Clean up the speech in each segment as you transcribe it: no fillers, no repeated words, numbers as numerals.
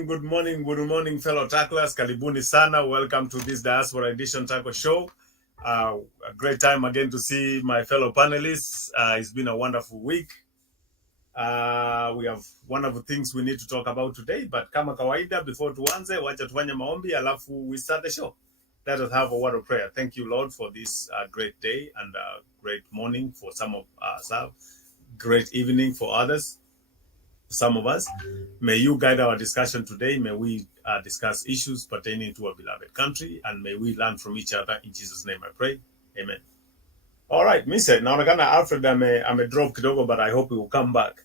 morning, fellow tacklers. Karibuni sana. Welcome to this Diaspora Edition Tackle Show. A great time again to see my fellow panelists. It's been a wonderful week. We have wonderful things we need to talk about today, but kama kawaida, before tuanze, wacha tufanye maombi, alafu we start the show. Let us have a word of prayer. Thank you, Lord, for this great day and great morning for some of us, great evening for others. Some of us. May you guide our discussion today. May we discuss issues pertaining to our beloved country, and may we learn from each other. In Jesus' name I pray. Amen. All right, Mr. Naonekana Alfred ame drop kidogo, but I hope he will come back.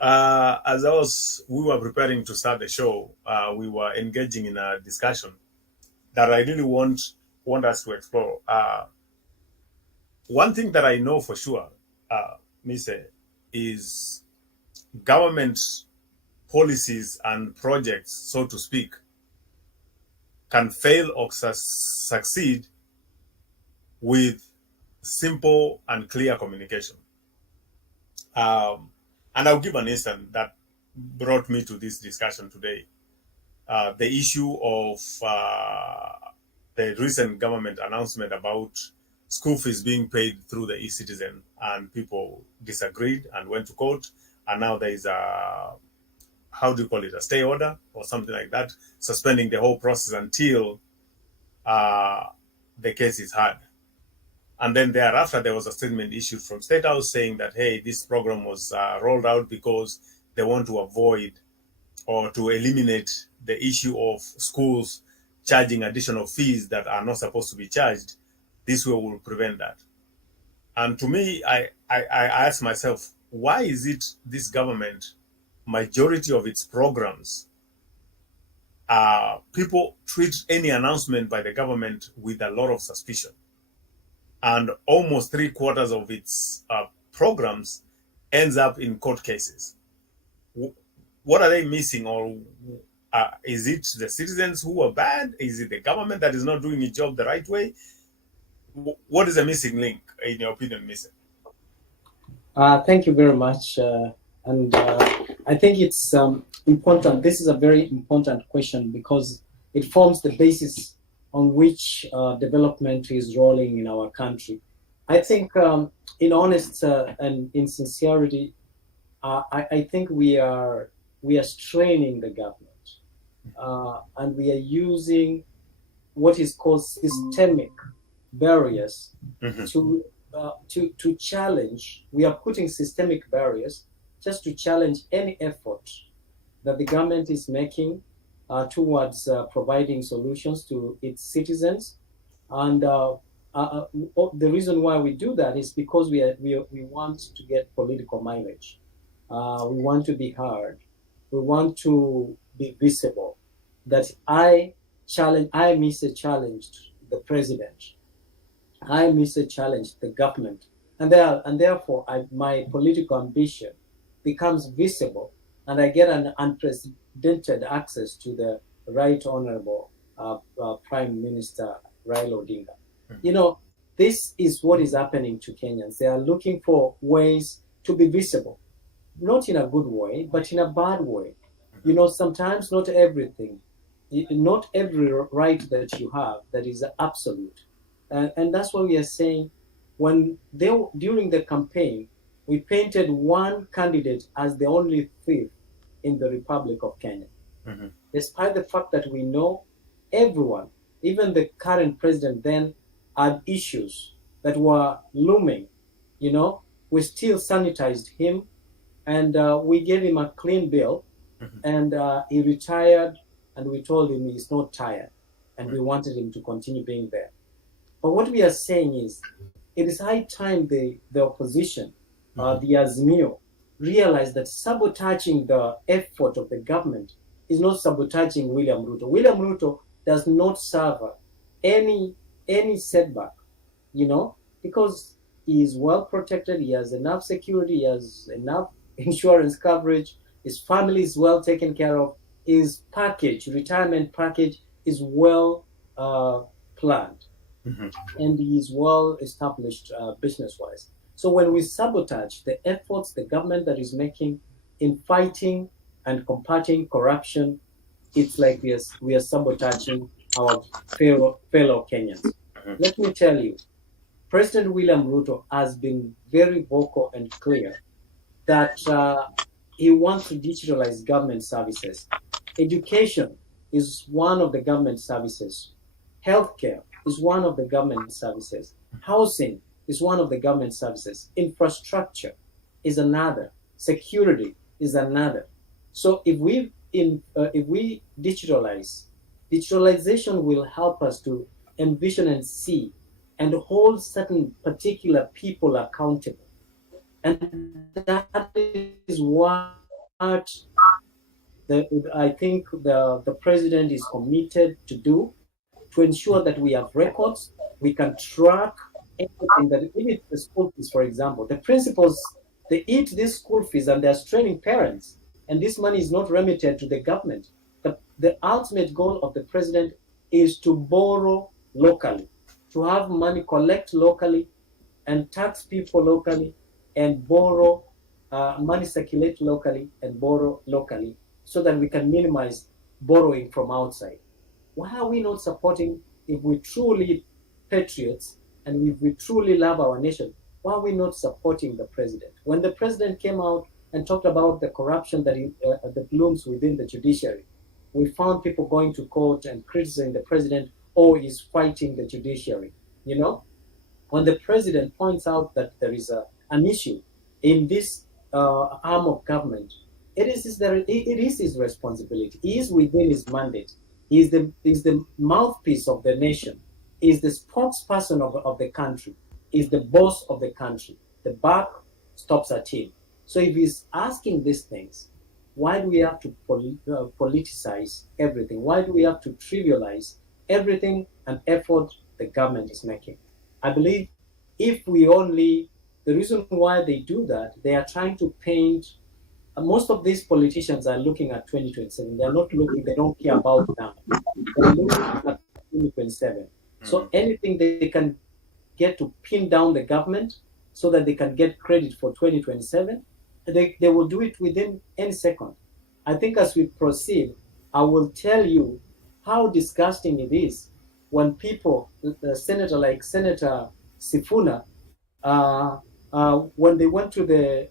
As we were preparing to start the show, we were engaging in a discussion that I really want us to explore. One thing that I know for sure, Mr. is government policies and projects, so to speak, can fail or succeed with simple and clear communication. And I'll give an instance that brought me to this discussion today. The issue of the recent government announcement about school fees being paid through the e-citizen, and people disagreed and went to court. And now there is a, a stay order or something like that, suspending the whole process until the case is heard. And then thereafter, there was a statement issued from State House saying that, hey, this program was rolled out because they want to avoid or to eliminate the issue of schools charging additional fees that are not supposed to be charged. This way will prevent that. And to me, I ask myself, why is it this government, majority of its programs, people treat any announcement by the government with a lot of suspicion? And almost 3/4 of its programs ends up in court cases. What are they missing? Or is it the citizens who are bad? Is it the government that is not doing its job the right way? What is the missing link, in your opinion, Mr.? Thank you very much. I think it's important. This is a very important question because it forms the basis on which development is rolling in our country. I think in honest and in sincerity, I think we are straining the government and we are using what is called systemic barriers to challenge. We are putting systemic barriers just to challenge any effort that the government is making towards providing solutions to its citizens. And the reason why we do that is because we want to get political mileage. We want to be heard. We want to be visible. That I Mr. challenged the president. I, Mr. challenge the government, and therefore my political ambition becomes visible, and I get an unprecedented access to the Right Honorable Prime Minister Raila Odinga. You know, this is what is happening to Kenyans. They are looking for ways to be visible, not in a good way, but in a bad way. You know, sometimes not everything, not every right that you have that is absolute. And that's what we are saying. During the campaign, we painted one candidate as the only thief in the Republic of Kenya. Mm-hmm. Despite the fact that we know everyone, even the current president then, had issues that were looming. You know, we still sanitized him, and we gave him a clean bill, mm-hmm. and he retired, and we told him he's not tired, and mm-hmm. we wanted him to continue being there. But what we are saying is, it is high time the opposition, mm-hmm. the Azimio, realize that sabotaging the effort of the government is not sabotaging William Ruto. William Ruto does not suffer any setback, you know, because he is well protected, he has enough security, he has enough insurance coverage, his family is well taken care of, his retirement package is well planned. Mm-hmm. And he is well established business-wise. So when we sabotage the efforts the government that is making in fighting and combating corruption, it's like we are sabotaging our fellow Kenyans. Let me tell you, President William Ruto has been very vocal and clear that he wants to digitalize government services. Education is one of the government services. Healthcare is one of the government services. Housing is one of the government services. Infrastructure is another. Security is another. So if we digitalize, digitalization will help us to envision and see and hold certain particular people accountable. And that is what I think the president is committed to do, to ensure that we have records, we can track everything that, even the school fees, for example. The principals, they eat these school fees and they're straining parents, and this money is not remitted to the government. The ultimate goal of the president is to borrow locally, to have money collect locally and tax people locally and borrow money circulate locally and borrow locally so that we can minimize borrowing from outside. Why are we not supporting, if we truly patriots and if we truly love our nation, why are we not supporting the president? When the president came out and talked about the corruption that blooms within the judiciary, we found people going to court and criticizing the president, oh, he's fighting the judiciary. You know, when the president points out that there is an issue in this arm of government, it is his responsibility. He is within his mandate. He is the mouthpiece of the nation. He is the spokesperson of the country. He is the boss of the country. The buck stops at him. So if he's asking these things, why do we have to politicize everything? Why do we have to trivialize everything and effort the government is making? I believe if we only, the reason why they do that, they are trying to paint, most of these politicians are looking at 2027. They're not looking, they don't care about now. They're looking at 2027. So anything they can get to pin down the government so that they can get credit for 2027, they will do it within any second. I think as we proceed, I will tell you how disgusting it is when people, Senator like Senator Sifuna, when they went to the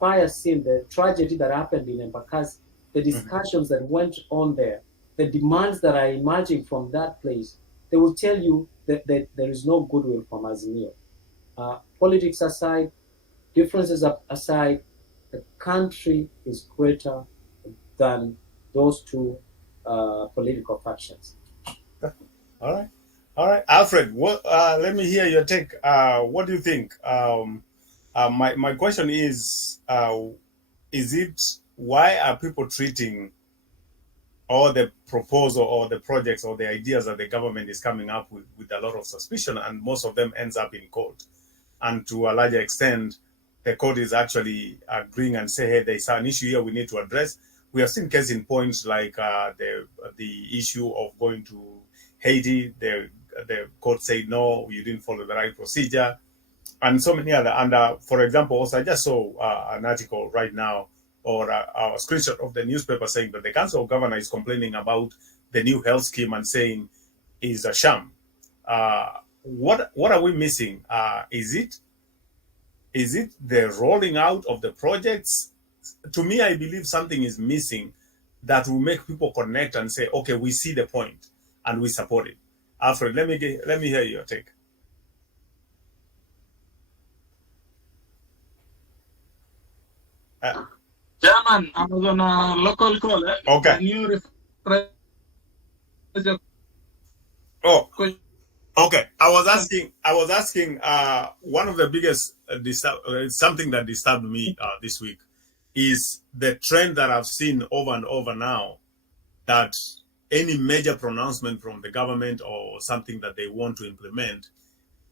fire scene, the tragedy that happened in Embakasi, the discussions that went on there, the demands that are emerging from that place, they will tell you that there is no goodwill from Azimio. Politics aside, differences aside, the country is greater than those two political factions. All right, Alfred. What? Let me hear your take. What do you think? My question is it, why are people treating all the proposal or the projects or the ideas that the government is coming up with a lot of suspicion, and most of them ends up in court, and to a larger extent, the court is actually agreeing and say, hey, there's an issue here we need to address. We have seen case in points like the issue of going to Haiti. The court said no, you didn't follow the right procedure, and so many other. And for example, also I just saw an article right now, or a screenshot of the newspaper saying that the Council of Governors is complaining about the new health scheme and saying is a sham. What are we missing? Is it the rolling out of the projects? To me, I believe something is missing that will make people connect and say, okay, we see the point and we support it. Alfred, let me hear your take. Chairman, I was on a local call. Okay. Can you rephrase your Oh, question? okay. I was asking. One of the biggest something that disturbed me this week is the trend that I've seen over and over now, that any major pronouncement from the government or something that they want to implement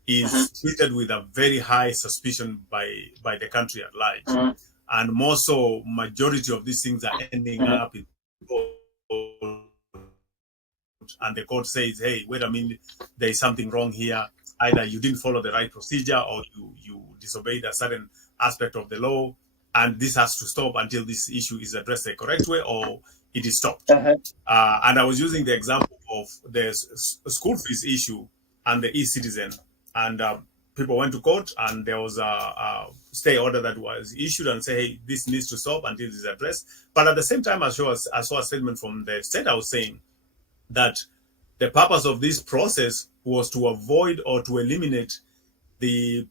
is treated with a very high suspicion by the country at large. And more so, majority of these things are ending up in court, and the court says, hey, wait a minute, there is something wrong here. Either you didn't follow the right procedure or you disobeyed a certain aspect of the law, and this has to stop until this issue is addressed the correct way, or it is stopped. Uh-huh. And I was using the example of the school fees issue and the e-citizen. And people went to court, and there was a stay order that was issued and say, hey, this needs to stop until this is addressed. But at the same time, I saw a statement from the state house saying that the purpose of this process was to avoid or to eliminate the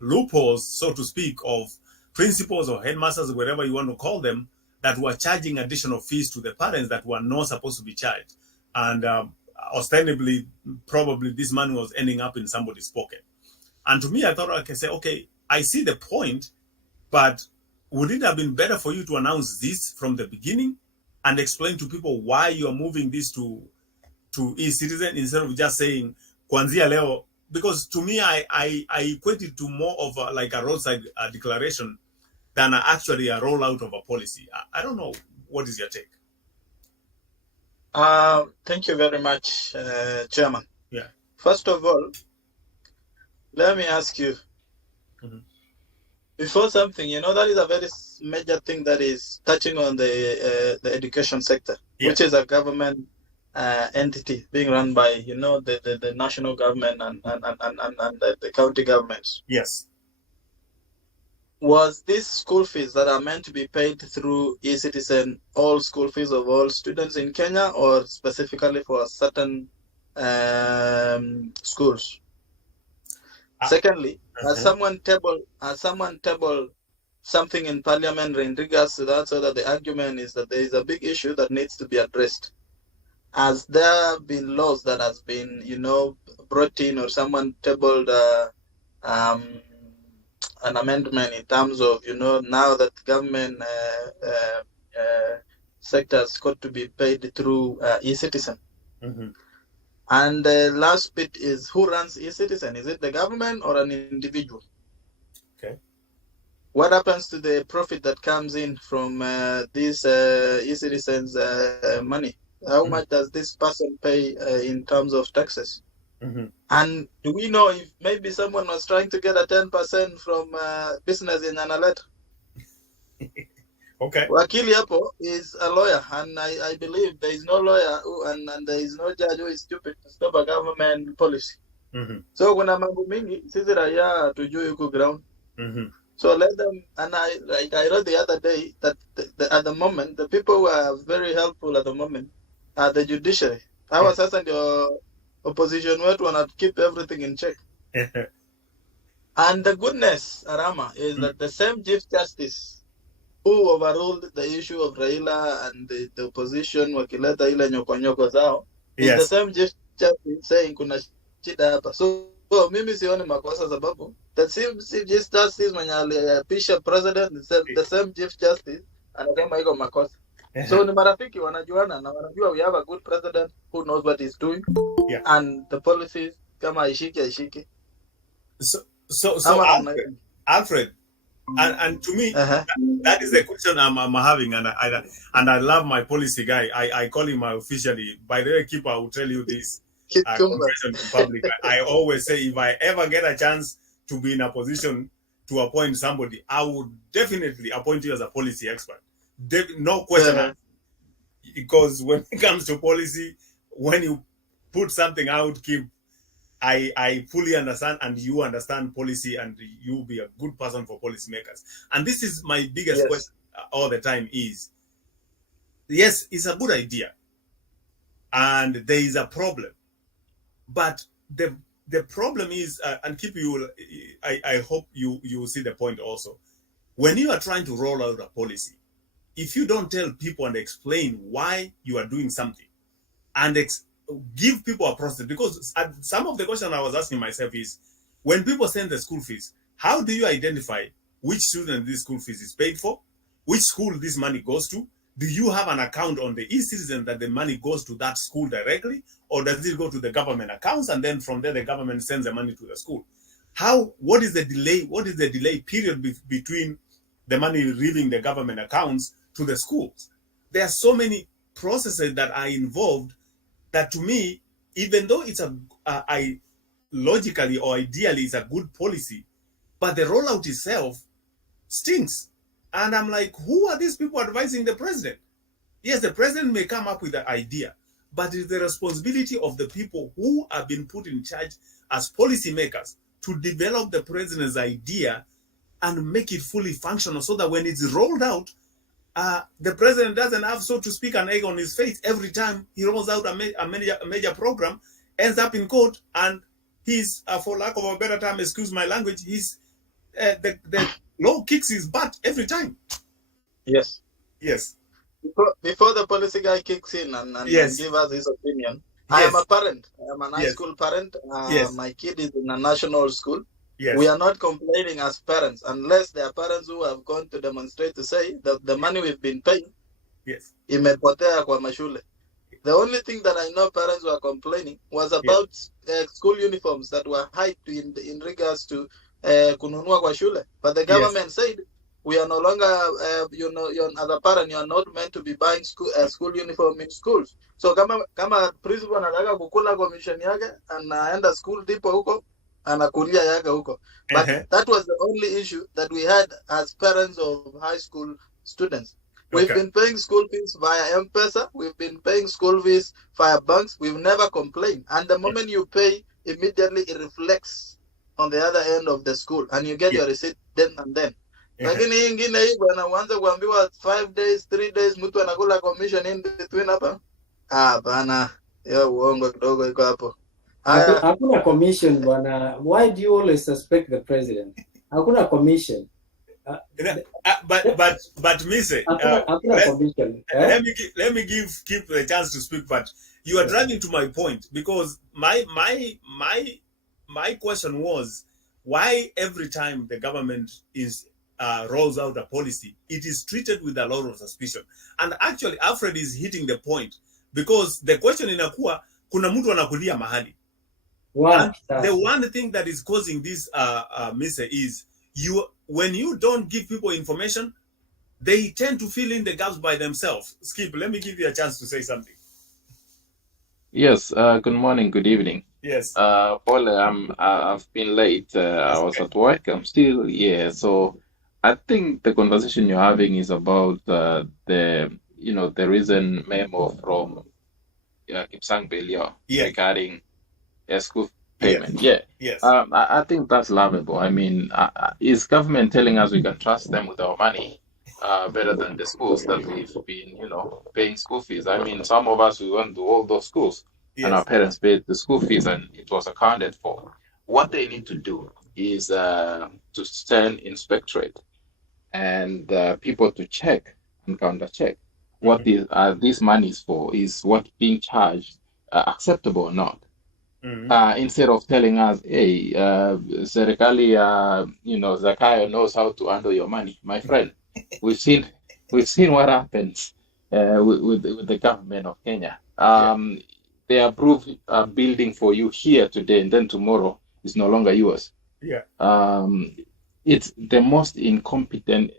loopholes, so to speak, of principals or headmasters, whatever you want to call them, that were charging additional fees to the parents that were not supposed to be charged. And ostensibly, probably this money was ending up in somebody's pocket. And to me, I thought I can say, okay, I see the point, but would it have been better for you to announce this from the beginning and explain to people why you are moving this to e-citizen instead of just saying Kwanzia leo? Because to me, I equate it to more of like a roadside declaration than actually a rollout of a policy. I don't know. What is your take? Thank you very much, Chairman. Yeah. First of all, let me ask you, before something, that is a very major thing that is touching on the education sector, which is a government entity being run by, the national government and the county governments. Yes. Was these school fees that are meant to be paid through e-citizen all school fees of all students in Kenya, or specifically for certain schools? Secondly, has someone tabled something in parliament in regards to that, so that the argument is that there is a big issue that needs to be addressed? Has there been laws that has been, brought in, or someone tabled an amendment in terms of, now that government sectors got to be paid through e-citizen? And the last bit is, who runs e-citizen? Is it the government or an individual? Okay. What happens to the profit that comes in from these e-citizens' money? How much does this person pay in terms of taxes? And do we know if maybe someone was trying to get a 10% from business in Analeta? Okay. Wakili hapo is a lawyer, and I believe there is no lawyer and there is no judge who is stupid to stop a government policy. So kuna mambo mingi sisi raia tujui huku ground. So let them, and I read the other day that at the moment the people who are very helpful at the moment are the judiciary. Hawa sasa ndio opposition wetu wana keep everything in check. And the goodness, Arama, is that the same Chief Justice who overruled the issue of Raila and the opposition wakileta ile nyoko zao, is the same Chief Justice saying kuna shida hapa. So mimi sioni makosa, sababu the same Chief Justice mwenye aliapisha president, the same Chief Justice anasema iko makosa. So ni marafiki, wanajuana na wanajua we have a good president who knows what he's doing, and the policies kama aishike. So Alfred, and to me, that is the question I'm having, and I love my policy guy. I call him officially. By the way, Keeper, I will tell you this. Confession in public. I always say, if I ever get a chance to be in a position to appoint somebody, I would definitely appoint you as a policy expert. No question. Because when it comes to policy, when you put something out, Keep, I fully understand, and you understand policy, and you be a good person for policymakers. And this is my biggest question all the time is, yes, it's a good idea, and there is a problem, but the problem is, and Keep, I hope you see the point also. When you are trying to roll out a policy, if you don't tell people and explain why you are doing something, and give people a process, because some of the questions I was asking myself is, when people send the school fees, how do you identify which student this school fees is paid for, which school this money goes to? Do you have an account on the e-citizen that the money goes to that school directly, or does it go to the government accounts, and then from there the government sends the money to the school? What is the delay? What is the delay period between the money leaving the government accounts to the schools? There are so many processes that are involved that, to me, even though it's logically or ideally it's a good policy, but the rollout itself stinks. And I'm like, who are these people advising the president? Yes, the president may come up with the idea, but it's the responsibility of the people who have been put in charge as policymakers to develop the president's idea and make it fully functional so that when it's rolled out, the president doesn't have, so to speak, an egg on his face every time he rolls out a major program, ends up in court, and he's, for lack of a better term, excuse my language, the law kicks his butt every time. Yes. Yes. Before the policy guy kicks in and Yes. give us his opinion, Yes. I am a parent. I am an high Yes. school parent. Yes. My kid is in a national school. Yes. We are not complaining as parents unless there are parents who have gone to demonstrate to say that the money we've been paying Yes. imepotea kwa mashule. The only thing that I know parents were complaining was about school uniforms that were hyped in regards to kununua kwa shule. But the government said, we are no longer, you're, as a parent, you are not meant to be buying school uniform in schools. So kama principal anataka kukula commission yake, anaenda school depot huko, anakulia yake huko. But that was the only issue that we had as parents of high school students. We've been paying school fees via M-Pesa. We've been paying school fees via banks. We've never complained. And the moment you pay, immediately it reflects on the other end of the school. And you get your receipt then and then. Lakini hii ingine hii bwana uanze kuambiwa 5 days, 3 days, mtu anakula commission in between hapa. Bana, uongo kidogo iko hapo. Hakuna commission bwana. Why do you always suspect the president? Hakuna commission. But Mise, let me keep the chance to speak. But you are driving to my point, because my question was, why every time the government rolls out a policy, it is treated with a lot of suspicion. And actually, Alfred is hitting the point, because the question inakuwa kuna mtu anakulia mahali. The one thing that is causing this, Mise, is when you don't give people information, they tend to fill in the gaps by themselves. Skip, let me give you a chance to say something. Yes, good morning, good evening. Yes. Paul, I've been late. I was at work. I'm still here. So I think the conversation you're having is about the recent memo from Kipsang Belio regarding school payment. Yes. I think that's lovable. I mean, is government telling us we can trust them with our money better than the schools that we've been, paying school fees? I mean, some of us, we went to all those schools and our parents paid the school fees and it was accounted for. What they need to do is to send inspectorate and people to check and counter check what these monies for, is what being charged acceptable or not. Instead of telling us, hey, Serikali, Zakayo knows how to handle your money. My friend, we've seen what happens with the government of Kenya. They approve a building for you here today, and then tomorrow it's no longer yours. It's the most incompetent.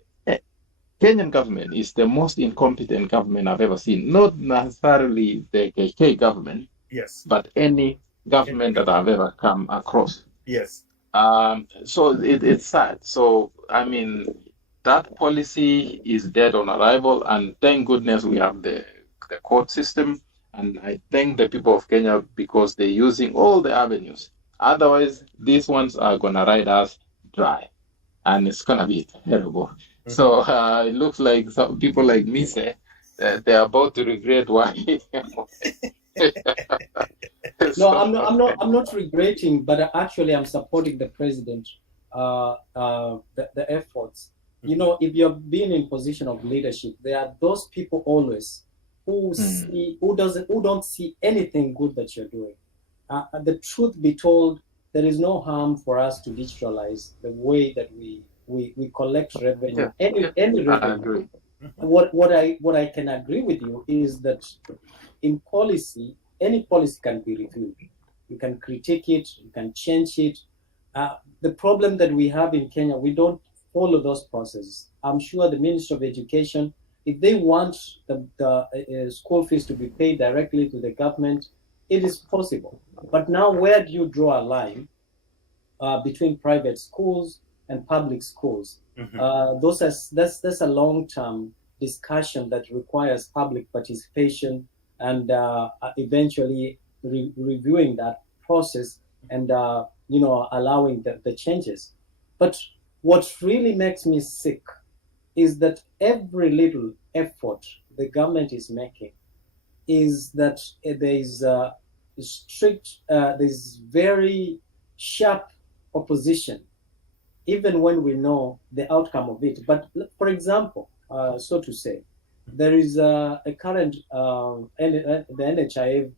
Kenyan government is the most incompetent government I've ever seen. Not necessarily the KK government, but any government that I've ever come across. So it's sad. So I mean, that policy is dead on arrival, and thank goodness we have the court system, and I thank the people of Kenya because they're using all the avenues. Otherwise, these ones are gonna ride us dry, and it's gonna be terrible. So it looks like some people like me say they're about to regret why. No, I'm not regretting, but actually I'm supporting the president, the efforts. If you're being in position of leadership, there are those people always who don't see anything good that you're doing. The truth be told, there is no harm for us to digitalize the way that we collect revenue. Any revenue. I agree. What I can agree with you is that in policy, any policy can be reviewed. You can critique it, you can change it. The problem that we have in Kenya, we don't follow those processes. I'm sure the Ministry of Education, if they want the school fees to be paid directly to the government, it is possible. But now, where do you draw a line between private schools and public schools. Mm-hmm. That's a long-term discussion that requires public participation and eventually reviewing that process and allowing the changes. But what really makes me sick is that every little effort the government is making is that there is there's very sharp opposition, even when we know the outcome of it. But for example, so to say, there is a current the NHIF,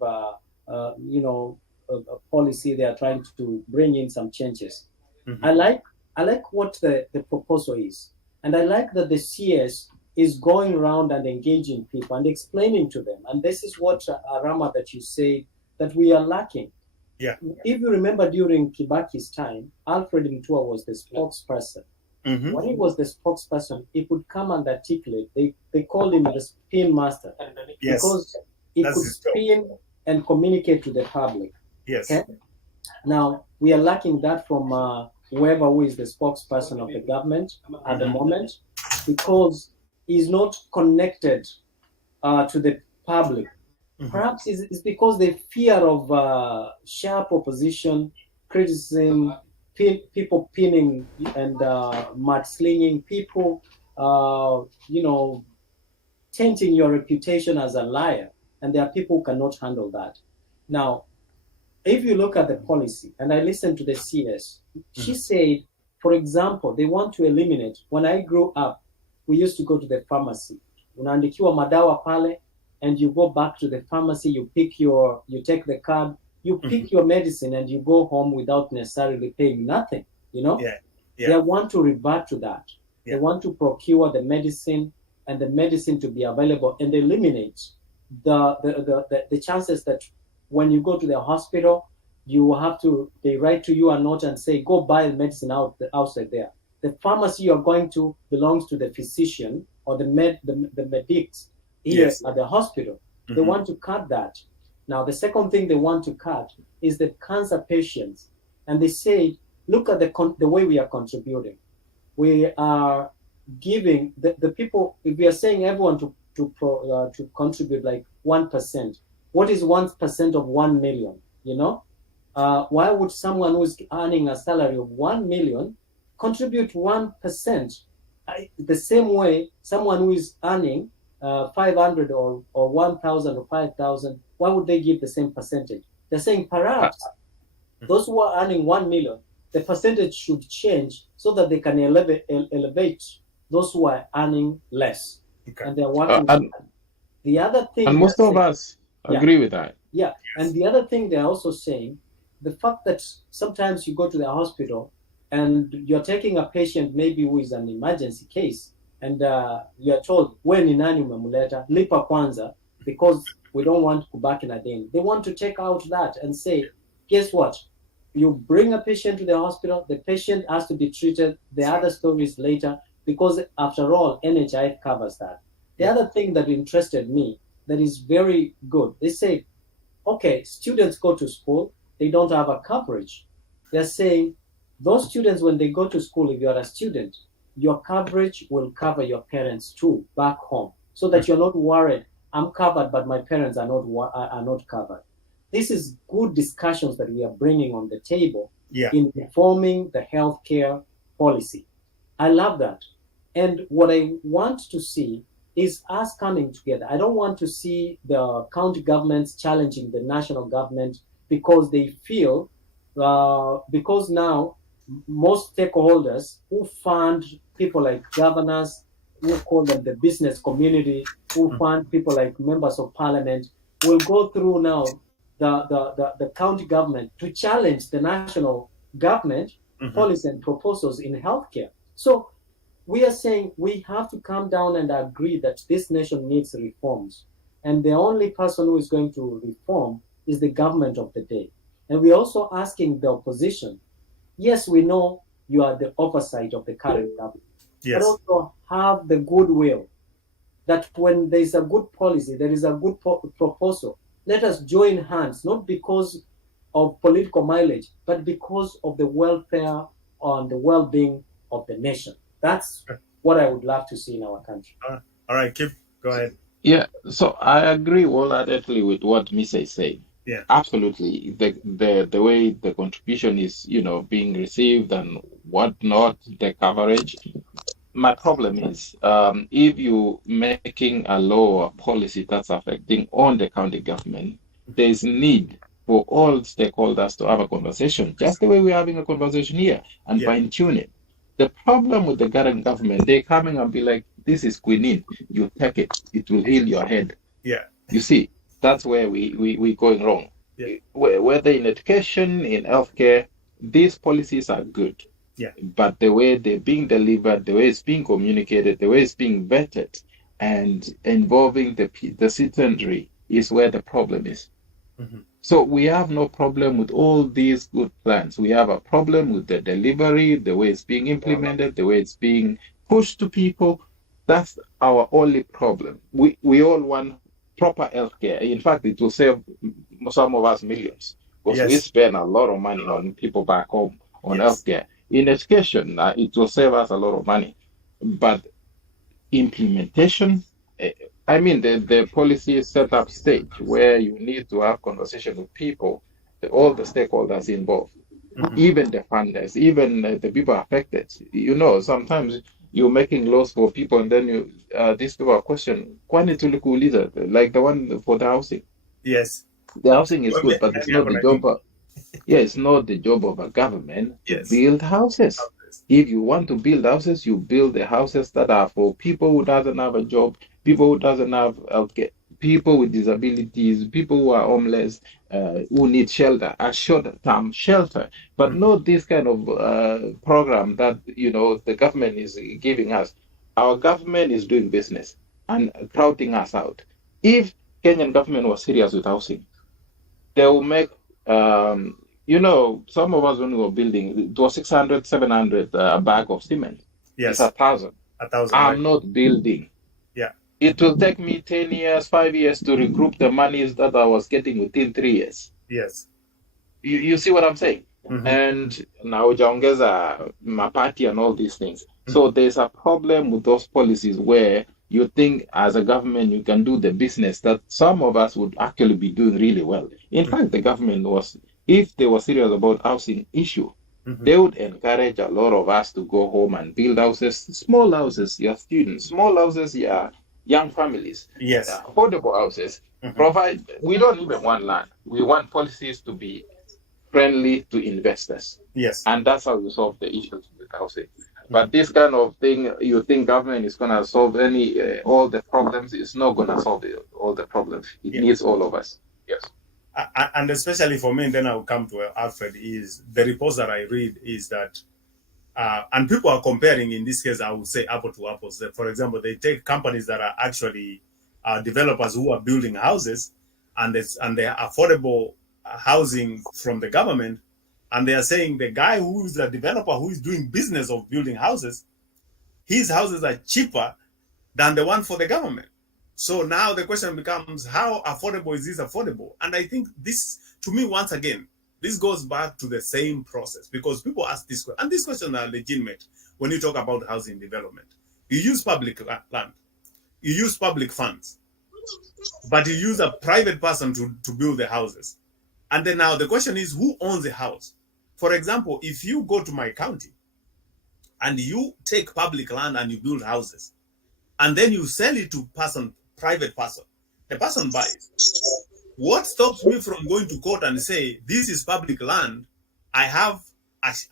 policy. They are trying to bring in some changes. Mm-hmm. I like what the proposal is, and I like that the CS is going around and engaging people and explaining to them. And this is what ARAMA that you say that we are lacking. Yeah. If you remember during Kibaki's time, Alfred Mutua was the spokesperson. Mm-hmm. When he was the spokesperson, he could come and articulate. They called him the spin master. Yes. Because he could spin and communicate to the public. Yes. Okay? Now, we are lacking that from whoever who is the spokesperson of the government at the moment, because he's not connected to the public. Mm-hmm. Perhaps it's because the fear of sharp opposition, criticism, people pinning and mudslinging, people, tainting your reputation as a liar. And there are people who cannot handle that. Now, if you look at the policy, and I listened to the CS, she said, for example, they want to eliminate. When I grew up, we used to go to the pharmacy. Unaandikiwa madawa pale, and you go back to the pharmacy, you take the card, you pick your medicine, and you go home without necessarily paying nothing, Yeah. They want to revert to that. Yeah. They want to procure the medicine and the medicine to be available and eliminate the chances that when you go to the hospital, they write to you a note and say, go buy the medicine outside there. The pharmacy you're going to belongs to the physician or the medics here at the hospital. Mm-hmm. They want to cut that. Now, the second thing they want to cut is the cancer patients. And they say, look at the way we are contributing. We are giving the people, if we are saying everyone to contribute like 1%, what is 1% of 1 million, why would someone who's earning a salary of 1 million contribute 1%? The same way, someone who is earning 500 or 1,000 or 5,000, why would they give the same percentage? They're saying perhaps those who are earning 1 million, the percentage should change so that they can elevate those who are earning less. Okay. And they're working. The other thing, and most of us agree with that. Yeah, and the other thing they're also saying, the fact that sometimes you go to the hospital and you're taking a patient maybe who is an emergency case, and you're told, when ni nani umemuleta, lipa kwanza, because we don't want kubaki na deni. They want to take out that and say, guess what? You bring a patient to the hospital, the patient has to be treated, the other stories later, because after all, NHIF covers that. The other thing that interested me that is very good, they say, okay, students go to school, they don't have a coverage. They're saying, those students, when they go to school, if you're a student, your coverage will cover your parents too back home, so that you're not worried, I'm covered, but my parents are not covered. This is good discussions that we are bringing on the table in reforming the healthcare policy. I love that. And what I want to see is us coming together. I don't want to see the county governments challenging the national government because they feel, because now most stakeholders who fund people like governors, who call them the business community, who fund people like members of parliament, will go through now the county government to challenge the national government policy and proposals in healthcare. So we are saying we have to come down and agree that this nation needs reforms. And the only person who is going to reform is the government of the day. And we're also asking the opposition, yes, we know you are the oversight of the current government, but also have the goodwill that when there's a good policy, there is a good proposal, let us join hands, not because of political mileage, but because of the welfare and the well-being of the nation. That's what I would love to see in our country. All right, go ahead. Yeah, so I agree wholeheartedly with what Misa is saying. Yeah. Absolutely. The way the contribution is, being received and whatnot, the coverage. My problem is, if you making a law or policy that's affecting on the county government, there's need for all stakeholders to have a conversation, just the way we're having a conversation here, and fine tune it. The problem with the current government, they coming and be like, this is quinine, you take it, it will heal your head. Yeah. You see, that's where we going wrong. Yeah. Whether in education, in healthcare, these policies are good. Yeah. But the way they're being delivered, the way it's being communicated, the way it's being vetted, and involving the citizenry is where the problem is. Mm-hmm. So we have no problem with all these good plans. We have a problem with the delivery, the way it's being implemented, the way it's being pushed to people. That's our only problem. We all want proper healthcare. In fact, it will save some of us millions, because we spend a lot of money on people back home on healthcare. In education, it will save us a lot of money. But implementation, the policy is set up stage where you need to have conversation with people, all the stakeholders involved, even the funders, even the people affected. Sometimes you're making laws for people, and then these people are questioning, like the one for the housing. Yes. The housing is good, but it's not the job of, it's not the job of a government to build houses. If you want to build houses, you build the houses that are for people who doesn't have a job, people who doesn't have healthcare, people with disabilities, people who are homeless, who need shelter, a short-term shelter, but not this kind of program that the government is giving us. Our government is doing business and crowding us out. If Kenyan government was serious with housing, they will make some of us when we were building, it was 600, 700 a bag of cement. Yes. It's 1,000. 1,000. I'm not building. Yeah. It will take me 10 years, 5 years to regroup the monies that I was getting within 3 years. Yes. You see what I'm saying? Mm-hmm. And now Jaongeza, Mapati and all these things. Mm-hmm. So there's a problem with those policies where you think as a government you can do the business that some of us would actually be doing really well. In fact, the government was, if they were serious about housing issue, they would encourage a lot of us to go home and build houses, small houses, your students, small houses, your young families, affordable houses. Provide. We don't even want land. We want policies to be friendly to investors. Yes. And that's how you solve the issues with housing. But this kind of thing, you think government is going to solve all the problems? It's not going to solve all the problems. It needs all of us. Yes. And especially for me, and then I'll come to Alfred, is the reports that I read is that, and people are comparing, in this case, I would say apple to apples. For example, they take companies that are actually developers who are building houses, and they're affordable housing from the government, and they are saying the guy who is a developer who is doing business of building houses, his houses are cheaper than the one for the government. So now the question becomes, how affordable is this affordable? And I think this, to me, once again, this goes back to the same process, because people ask this question, and these questions are legitimate when you talk about housing development. You use public land, you use public funds, but you use a private person to build the houses. And then now the question is, who owns the house? For example, if you go to my county and you take public land and you build houses, and then you sell it to private person, the person buys. What stops me from going to court and say, this is public land, I have, as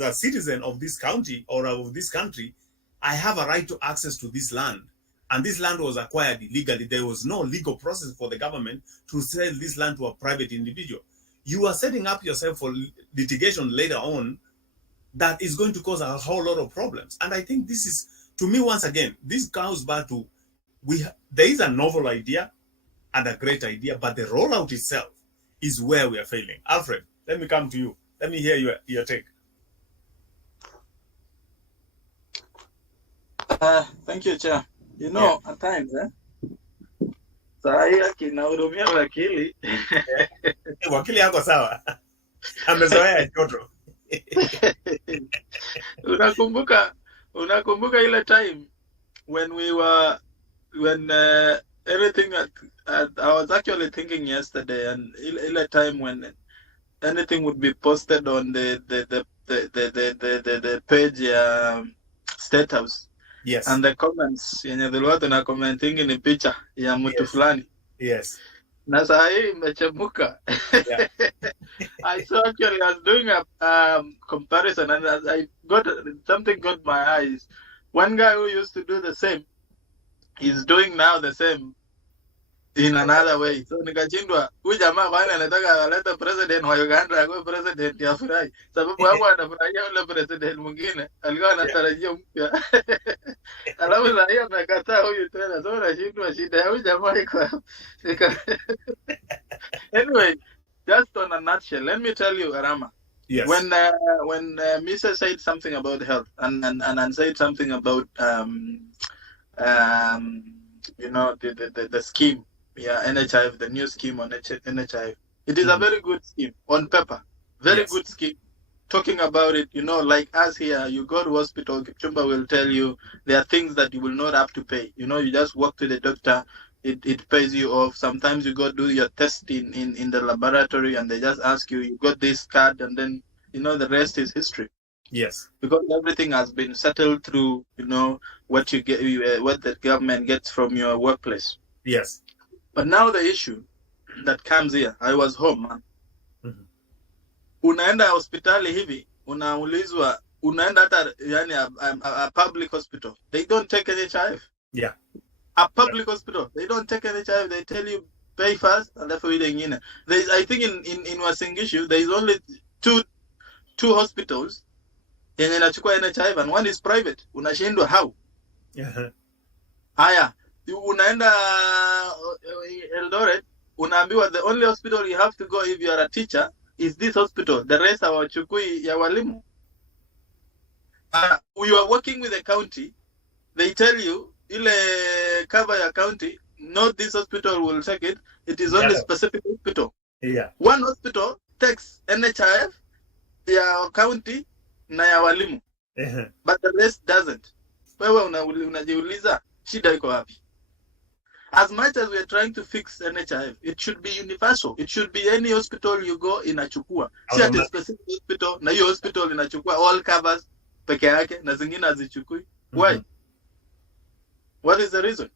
a citizen of this county or of this country, I have a right to access to this land. And this land was acquired illegally. There was no legal process for the government to sell this land to a private individual. You are setting up yourself for litigation later on that is going to cause a whole lot of problems. And I think this is, to me, once again, this goes back to, there is a novel idea and a great idea, but the rollout itself is where we are failing. Alfred, let me come to you. Let me hear your take. Thank you, Chair. At times, sahi akinahurumia wakili. Wakili yako sawa. Amezoea joto. unakumbuka ile time when anything I was actually thinking yesterday, and ile time when anything would be posted on the page State House. Yes. And the comments yenye dhulwa tuna commenting ni picha ya mtu fulani. Yes. Na saa hii imechemuka. Yeah. I saw actually I was doing a comparison, and I got something got my eyes. One guy who used to do the same is doing now the same in another way. So nikashindwa huyu jamaa bwana anataka aleta president wa Uganda kwa president ya furahi. Sababu hapo anafurahia yule president mwingine alikuwa anatarajia mpya. Alafu sasa hiyo amekataa huyu tena. So nashindwa shida ya huyu jamaa iko. Anyway, just on a nutshell, let me tell you, Arama. Yes. When Misa said something about health and said something about you know, the scheme, yeah, NHIF, the new scheme on NHIF. It is a very good scheme on paper, very good scheme. Talking about it, you know, like us here, you go to hospital, Chumba will tell you there are things that you will not have to pay. You know, you just walk to the doctor, it pays you off. Sometimes you go do your test in the laboratory and they just ask you, you got this card, and then, you know, the rest is history. Yes. Because everything has been settled through, you know, what you get, what the government gets from your workplace. Yes. But now the issue that comes here, I was home, man. Mhm. Unaenda hospitali hivi, unaulizwa, unaenda hata yani a public hospital. They don't take NHIF. Yeah. A public hospital, they don't take NHIF. They tell you pay first and therefore ingine. There's, I think in Wasingishu there is only two hospitals yenye inachukua NHIF, and one is private. Unashindwa how? Haya, unaenda Eldoret, unaambiwa the only hospital you have to go if you are a teacher is this hospital. The rest hawachukui ya walimu. You are working with the county, they tell you ile cover your county, not this hospital will take it. It is only specific hospital. Yeah. One hospital takes NHIF ya county na ya walimu. But the rest doesn't. Wewe unajiuliza shida iko wapi? As much as we are trying to fix NHIF, it should be universal. It should be any hospital you go inachukua. Si ati specific hospital na hiyo hospital inachukua all covers peke yake na zingine hazichukui. Why? What is the reason?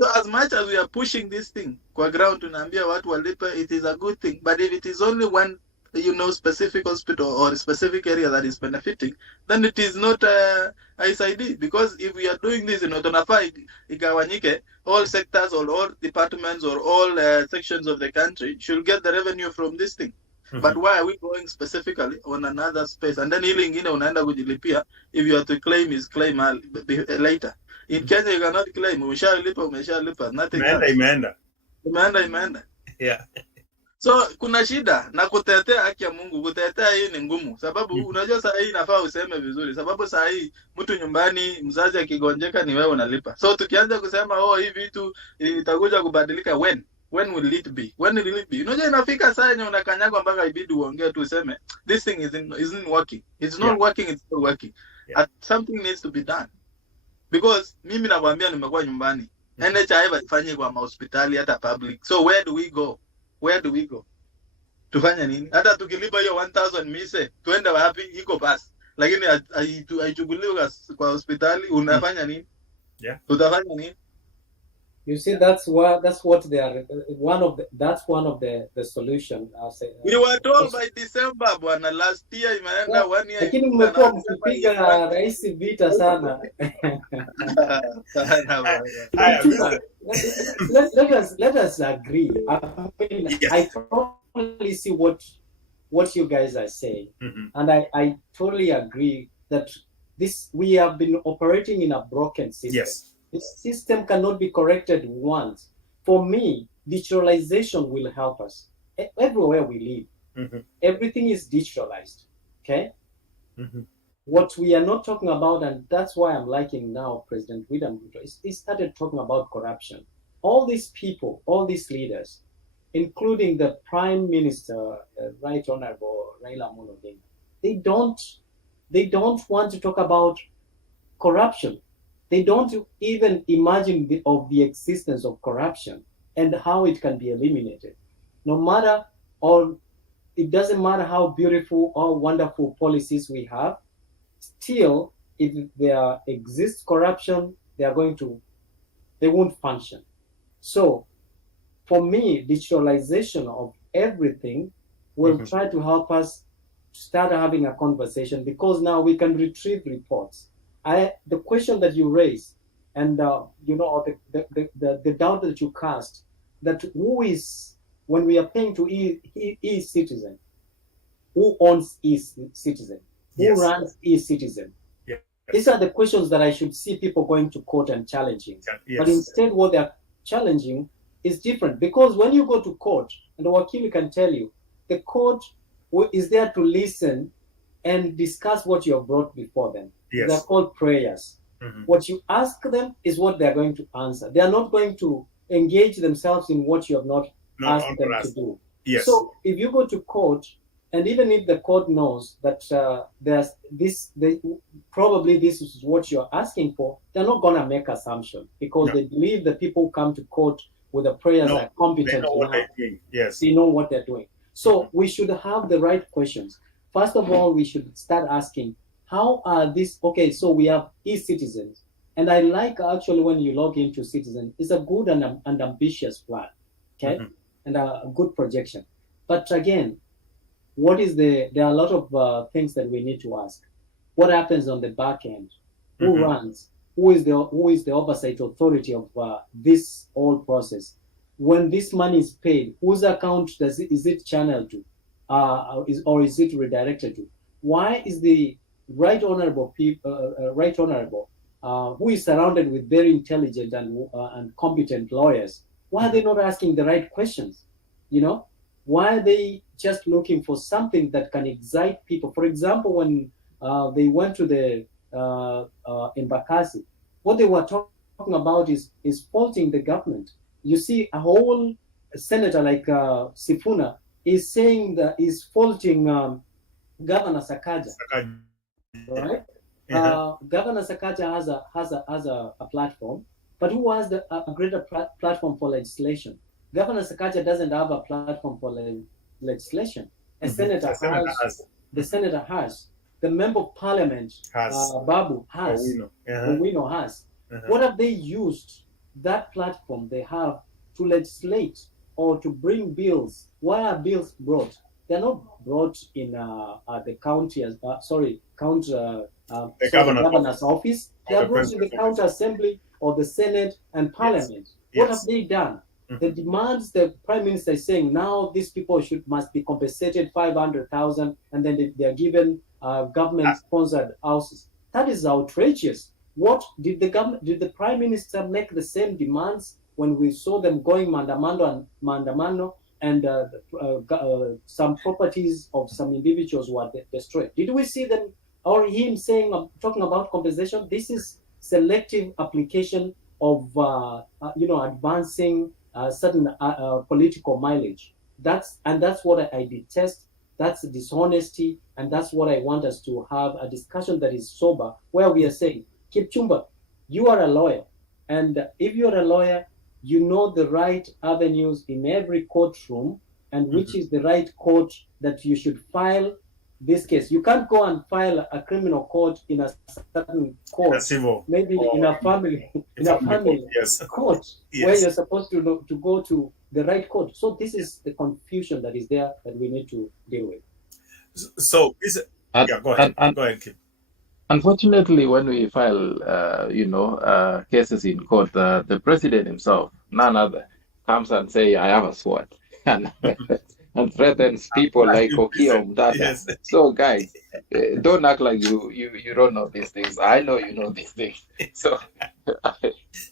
So as much as we are pushing this thing kwa ground, tunaambia watu walipe, it is a good thing. But if it is only one, you know, specific hospital or specific area that is benefiting, then it is not ISID. Because if we are doing this, you know, tunafaa igawanyike, all sectors or all departments or all sections of the country should get the revenue from this thing. But why are we going specifically on another space? And then ile ingine unaenda kujilipia, if you have to claim is claim later. In Kenya you cannot claim, umeshalipa, nothing else. Imeenda. Yeah. So kuna shida na kutetea haki ya Mungu. Kutetea hii ni ngumu, sababu unajua saa hii inafaa useme vizuri, sababu saa hii mtu nyumbani mzazi akigonjeka ni wewe unalipa. So tukianza kusema hii vitu itakuja kubadilika, when will it be? When will it be? Unajua inafika saa yenye unakanyagwa mpaka ibidi uongee tu useme this thing isn't working. It's not working, it's not working. Something needs to be done. Because mimi nakwambia nimekuwa nyumbani. NHIF haifanyi kwa hospitali hata public. So where do we go? Tufanya nini? Hata tukilipa hiyo 1000 mise, tuende wapi? Iko basi. Lakini haichukuliwi kwa hospitali, unafanya nini? Utafanya nini? You see, that's what they are. That's one of the solution. We were told by December, bwana, last year imeenda 1 year. Lakini mmekuwa mkipiga rais vita sana. Let us agree. I mean, I totally see what you guys are saying, and I totally agree that we have been operating in a broken system. Yes. This system cannot be corrected once. For me, digitalization will help us. Everywhere we live, everything is digitalized. Okay? What we are not talking about, and that's why I'm liking now President William Ruto, is he started talking about corruption. All these people, all these leaders, including the Prime Minister, Right Honorable Raila Amolo Odinga, they don't They don't want to talk about corruption. They don't even imagine the existence of corruption and how it can be eliminated. No matter, or it doesn't matter how beautiful or wonderful policies we have, still, if there exists corruption, they won't function. So for me, digitalization of everything will try to help us start having a conversation, because now we can retrieve reports. The question that you raise, and the doubt that you cast, that who is, when we are paying to e-citizen, who owns e-citizen, who runs e-citizen? Yeah. These are the questions that I should see people going to court and challenging. Yes. But instead, what they're challenging is different, because when you go to court, and the wakili can tell you, the court is there to listen and discuss what you have brought before them. Yes. They're called prayers. What you ask them is what they're going to answer. They are not going to engage themselves in what you have not asked them to do. Yes. So if you go to court, and even if the court knows that probably this is what you're asking for, they're not going to make assumption, because they believe the people who come to court with the prayers are competent. They know what they're doing. Yes. They know what they're doing. So we should have the right questions. First of all, we should start asking, how are these, okay, so we have e-citizens. And I like actually when you log into Citizen, it's a good and ambitious plan, okay? And a good projection. But again, there are a lot of things that we need to ask. What happens on the back end? Who runs? Who is the oversight authority of this whole process? When this money is paid, whose account is it channeled to, or is it redirected to? Why is the right honorable who is surrounded with very intelligent and competent lawyers? Why are they not asking the right questions? Why are they just looking for something that can excite people? For example, when they went to the Embakasi, what they were talking about is faulting the government. You see, a whole senator like Sifuna is saying that is faulting Governor Sakaja, right? Governor Sakaja has a platform, but who has a greater platform for legislation? Governor Sakaja doesn't have a platform for legislation. The senator has. The member of parliament, Babu, has. Owino has. What have they used that platform they have to legislate or to bring bills? Why are bills brought? They're not brought in the county, governor's office. They are brought in the county assembly or the Senate and Parliament. What have they done? The demands the Prime Minister is saying now these people must be compensated 500,000, and then they are given government-sponsored houses. That is outrageous. What did the Prime Minister make the same demands when we saw them going Mandamano and some properties of some individuals were destroyed? Did we see them or him talking about compensation? This is selective application of advancing certain political mileage. That's what I detest. That's dishonesty, and that's what I want us to have a discussion that is sober, where we are saying, Kipchumba, you are a lawyer, and if you're a lawyer, you know the right avenues in every courtroom, and which is the right court that you should file this case. You can't go and file a criminal court in a certain court, maybe in a family court, where you're supposed to go to the right court. So this is the confusion that is there that we need to deal with. So go ahead, Kip. Unfortunately, when we file, cases in court, the president himself, none other, comes and say, "I have a sword," and threatens people like Okia Umdada. Yes. So, guys, don't act like you don't know these things. I know you know these things. So,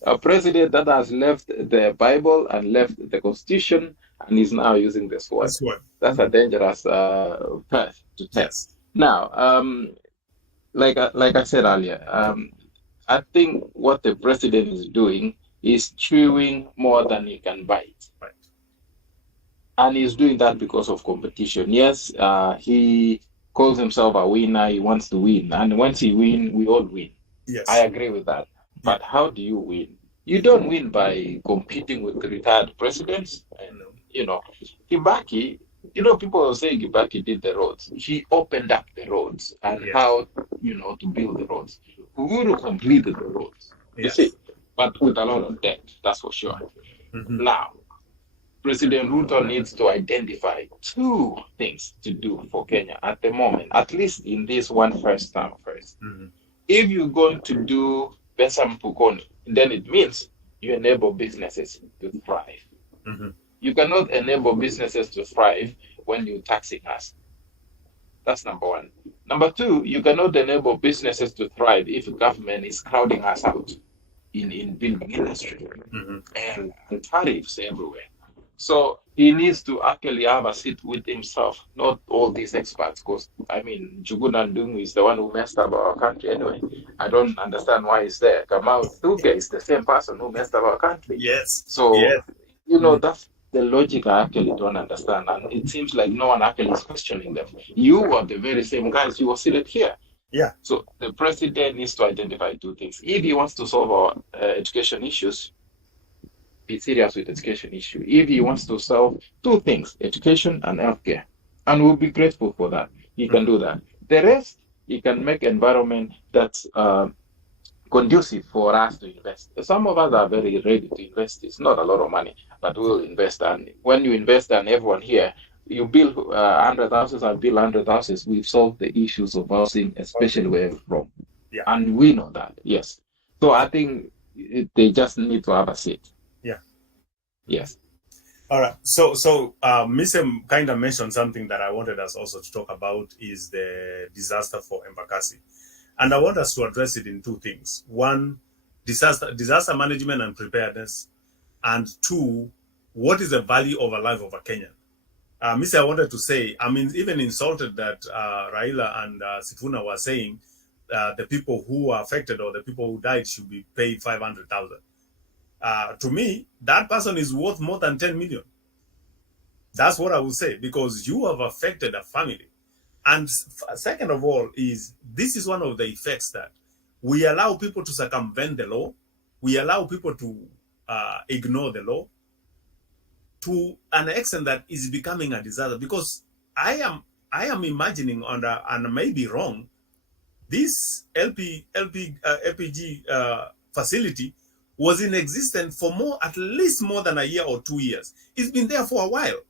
a president that has left the Bible and left the Constitution and is now using the sword. That's a dangerous path to test. Now, like I said earlier, I think what the president is doing is chewing more than he can bite. And he's doing that because of competition. Yes, he calls himself a winner. He wants to win, and once he win, we all win. Yes. I agree with that. But how do you win? You don't win by competing with retired presidents. And, Kibaki, people are saying Kibaki did the roads. He opened up the roads and how, to build the roads. Uhuru completed the roads. You see, but with a lot of debt, that's for sure. Now, President Ruto needs to identify two things to do for Kenya at the moment, at least in this one first term first. If you're going to do Besam Pukoni, then it means you enable businesses to thrive. You cannot enable businesses to thrive when you're taxing us. That's number one. Number two, you cannot enable businesses to thrive if the government is crowding us out in building industry and tariffs everywhere. So he needs to actually have a seat with himself, not all these experts, because, Jugunan Dungu is the one who messed up our country anyway. I don't understand why he's there. Kamau Thuge is the same person who messed up our country. Yes. So, that's the logic I actually don't understand. And it seems like no one actually is questioning them. You are the very same guys you were seated here. Yeah. So the president needs to identify two things. If he wants to solve our education issues, be serious with education issue. If he wants to solve two things, education and healthcare, and we'll be grateful for that, he can do that. The rest, he can make environment that's conducive for us to invest. Some of us are very ready to invest. It's not a lot of money, but we'll invest. And when you invest, and everyone here, you build 100 houses, I build 100 houses. We've solved the issues of housing, especially where we're from. Yeah. And we know that, yes. So I think they just need to have a seat. Yeah. Yes. All right. So Mr. kind of mentioned something that I wanted us also to talk about is the disaster for Embakasi. And I want us to address it in two things. One, disaster management and preparedness. And two, what is the value of a life of a Kenyan? Mr. I wanted to say, even insulted that Raila and Sifuna were saying the people who are affected or the people who died should be paid 500,000. To me, that person is worth more than 10 million. That's what I would say, because you have affected a family. And second of all, this is one of the effects that we allow people to circumvent the law. We allow people to ignore the law to an extent that is becoming a disaster. Because I am imagining, and I may be wrong, this LPG facility was in existence for at least more than a year or 2 years. It's been there for a while.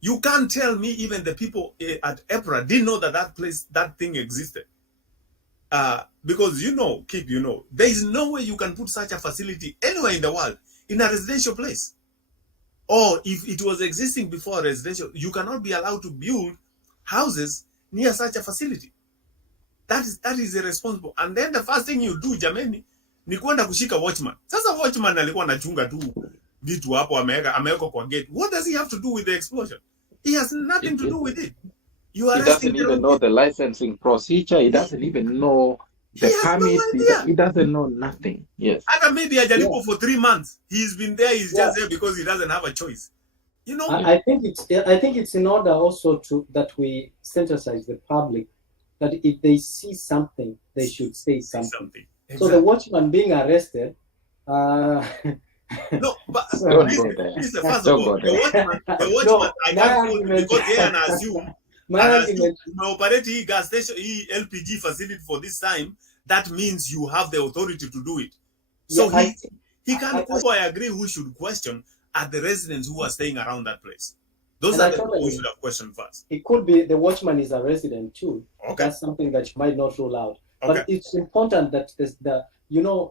You can't tell me even the people at EPRA didn't know that thing existed. Because there is no way you can put such a facility anywhere in the world in a residential place. Or if it was existing before a residential, you cannot be allowed to build houses near such a facility. That is irresponsible. And then the first thing you do, jameni, ni kwenda kushika watchman. Sasa watchman alikuwa anachunga tu vitu hapo ameweka kwa gate. What does he have to do with the explosion? He has nothing to do with it. He doesn't even know the licensing procedure. He doesn't even know the permit. No, he doesn't know nothing. Yes. After maybe Ajalipo for 3 months, he's been there. He's just there because he doesn't have a choice. I think it's in order also that we sensitize the public that if they see something, they should say something. Exactly. So the watchman being arrested. No, but this is the first of all. The watchman, I can't hold because they are assume. Operating gas station, LPG facility for this time. That means you have the authority to do it. So he can't. I agree. Who should question are the residents who are staying around that place. Those are the people who should have questioned first. It could be the watchman is a resident too. Okay. That's something that you might not rule out. Okay. But it's important that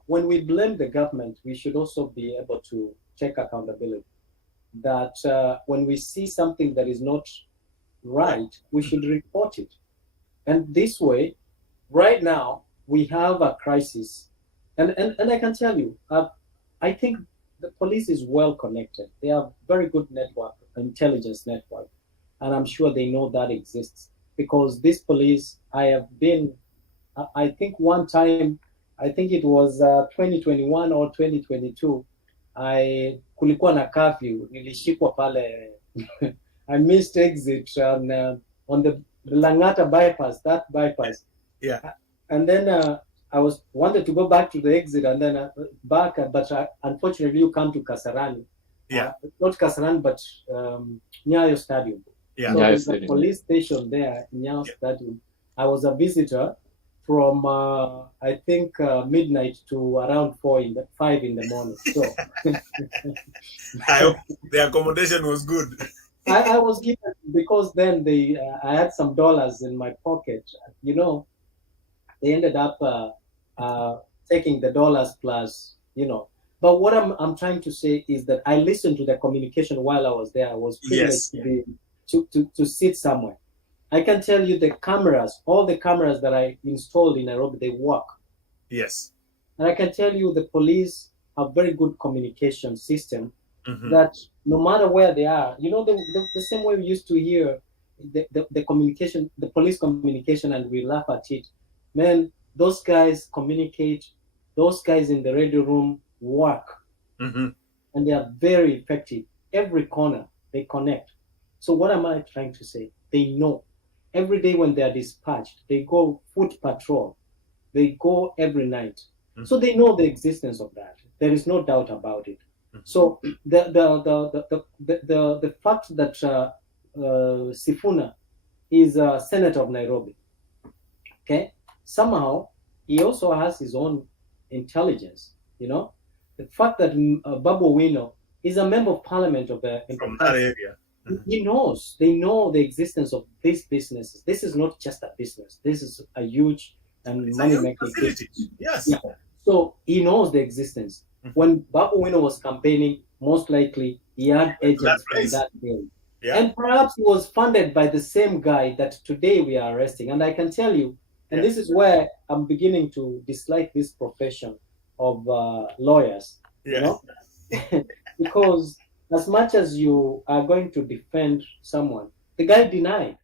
when we blame the government, we should also be able to take accountability. That when we see something that is not right, we should report it. And this way, right now, we have a crisis. And I can tell you, I think the police is well connected. They have very good network, intelligence network. And I'm sure they know that exists. Because this police, I think one time, I think it was 2021 or 2022, kulikuwa na curfew, nilishikwa pale, I missed exit on the Langata bypass, that bypass. Yeah. And then I wanted to go back to the exit and then but unfortunately you come to Kasarani. Yeah. Not Kasarani, but Nyayo Stadium. Yeah. So Nyayo there's a Stadium. police station there in Nyayo Stadium. I was a visitor from I think midnight to around 5 in the morning. So I hope the accommodation was good. I was given, because then I had some dollars in my pocket. You know, they ended up taking the dollars plus, you know. But what I'm trying to say is that I listened to the communication while I was there. I was privileged to sit somewhere. I can tell you the cameras, all the cameras that I installed in Nairobi, they work. Yes. And I can tell you the police have very good communication system that no matter where they are, you know, the same way we used to hear the communication, the police communication, and we laugh at it. Man, those guys communicate, those guys in the radio room work, and they are very effective. Every corner, they connect. So what am I trying to say? They know. Every day when they are dispatched, they go foot patrol. They go every night. So they know the existence of that. There is no doubt about it. So the fact that Sifuna is a senator of Nairobi, okay, somehow he also has his own intelligence. You know, the fact that Babu Owino is a member of parliament of the from that area. He knows. They know the existence of these businesses. This is not just a business. This is a huge and money-making facility. Yes. Yeah. So he knows the existence. When Babu Owino was campaigning, most likely he had agents from that area. Yeah. And perhaps he was funded by the same guy that today we are arresting. And I can tell you, and this is where I'm beginning to dislike this profession of lawyers, you know, because as much as you are going to defend someone, the guy denied.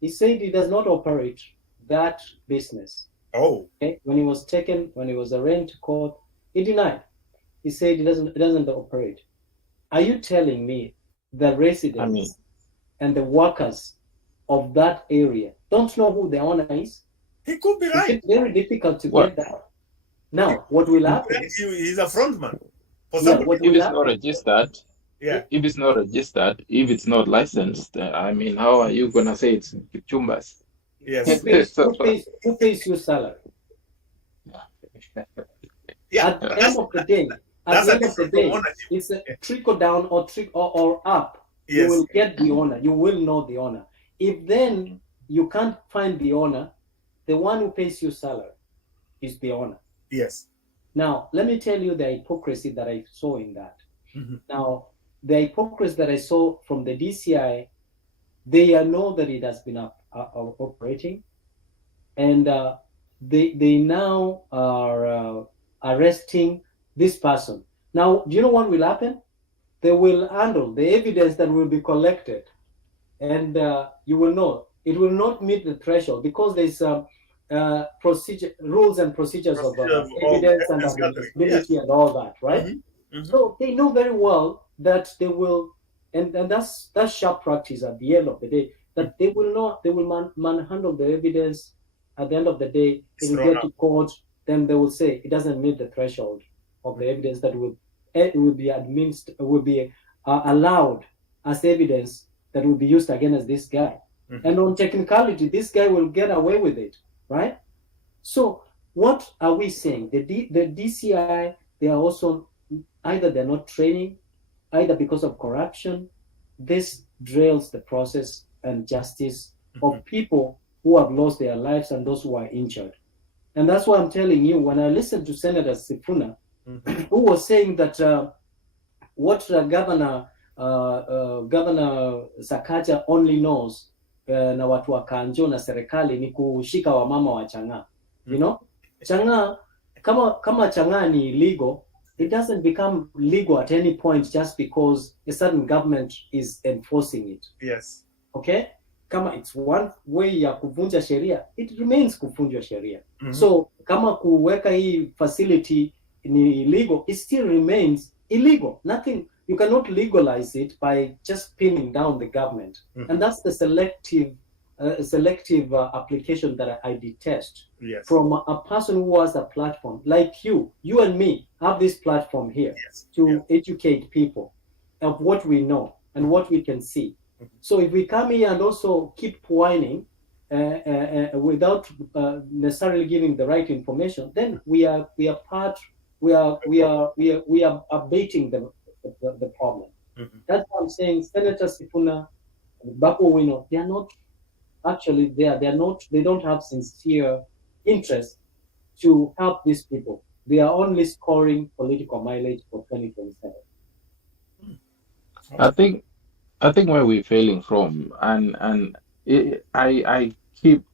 He said he does not operate that business. Oh. Okay? When he was arraigned to court, he denied. He said he doesn't operate. Are you telling me the residents and the workers of that area don't know who the owner is? He could be right. It's very difficult to get that. Now, what will happen? He's a frontman. If it's not registered, if it's not registered, if it's not licensed, I mean, how are you gonna say it's Chumbas? Yes. Who pays your salary? At the end of the day, it's a trickle down or up. Yes. You will get the owner. You will know the owner. If then you can't find the owner, the one who pays you salary is the owner. Yes. Now, let me tell you the hypocrisy that I saw in that. Now, the hypocrisy that I saw from the DCI, they know that it has been operating, and they now are arresting this person. Now, do you know what will happen? They will handle the evidence that will be collected, and you will know it will not meet the threshold because there's rules and procedures of evidence and admissibility and all that, right? So they know very well that they will, and that's sharp practice at the end of the day, that they will manhandle the evidence. At the end of the day, they will get to court, then they will say it doesn't meet the threshold of the evidence that will be allowed as evidence that will be used against this guy. And on technicality, this guy will get away with it, right? So what are we saying? The DCI, they are also either they're not training, either because of corruption. This derails the process and justice of people who have lost their lives and those who are injured. And that's why I'm telling you, when I listened to Senator Sifuna, who was saying that what Governor Sakaja only knows na watu wa Kanjo na serikali ni kushika wamama wa Chang'aa. You know, Chang'aa, kama Chang'aa ni illegal, it doesn't become legal at any point just because a certain government is enforcing it. Yes. Okay? Kama it's one way ya kuvunja sheria, it remains kuvunja sheria. So kama kuweka hii facility ni illegal, it still remains illegal. Nothing, you cannot legalize it by just pinning down the government. And that's the selective selective application that I detest. Yes. From a person who has a platform like you and me have this platform here to educate people of what we know and what we can see. So if we come here and also keep whining without necessarily giving the right information, then we are abating the problem. That's why I'm saying Senator Sifuna, Bapo Wino, they are not actually there. They don't have sincere interest to help these people. They are only scoring political mileage for 2027. I think where we're failing from, and I keep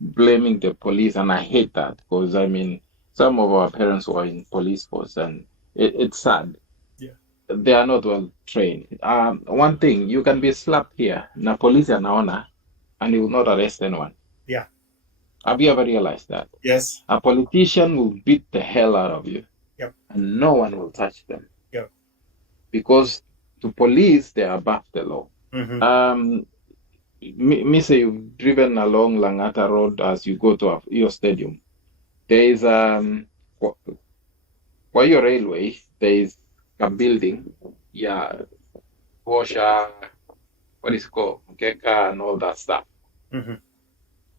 blaming the police, and I hate that because I mean some of our parents were in police force, and it's sad. Yeah. They are not well trained. One thing, you can be slapped here, na police anaona, and he will not arrest anyone. Yeah. Have you ever realized that? Yes. A politician will beat the hell out of you, Yep. and no one will touch them. Yep. Because to police, they are above the law. Me say you've driven along Langata Road as you go to your stadium. There is for your railway, there is a building, washer, what is it called, Keka and all that stuff.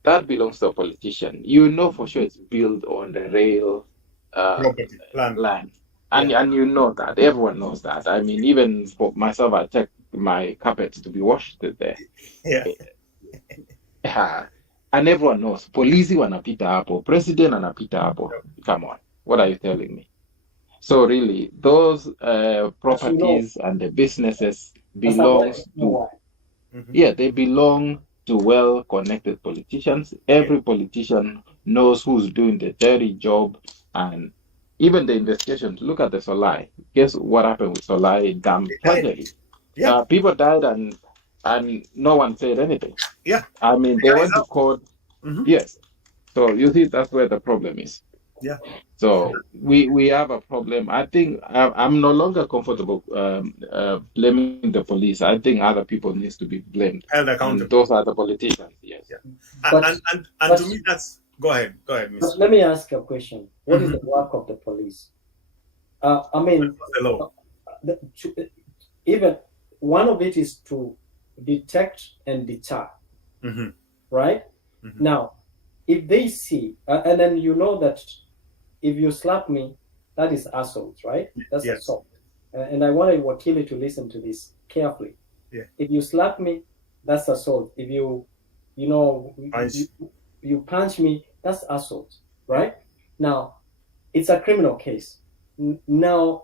That belongs to a politician. You know for sure it's built on the rail property land. And you know that. Everyone knows that. I mean, even for myself, I check my carpets to be washed there. Yeah. And everyone knows. Polisi wanapita hapo. President anapita hapo. Come on. What are you telling me? So really, those properties and the businesses belongs to... Yeah, they belong to well-connected politicians. Every politician knows who's doing the dirty job, and even the investigations. Look at the Solai. Guess what happened with Solai Dam tragedy? Yeah. People died and no one said anything. Yeah. I mean, they went to court. Yes. So you see, that's where the problem is. Yeah. So we have a problem. I think I'm no longer comfortable blaming the police. I think other people needs to be blamed. Held accountable. And those are the politicians. Yes. Yeah. But to me, that's... Go ahead, Miss. Let me ask you a question. What is the work of the police? I mean, the law? Even one of it is to detect and deter, right? Now, if they see, and then you know that if you slap me, that is assault, right? That's assault. And I want Wakili to listen to this carefully. Yeah. If you slap me, that's assault. If you punch me, that's assault, right? Now, it's a criminal case. Now,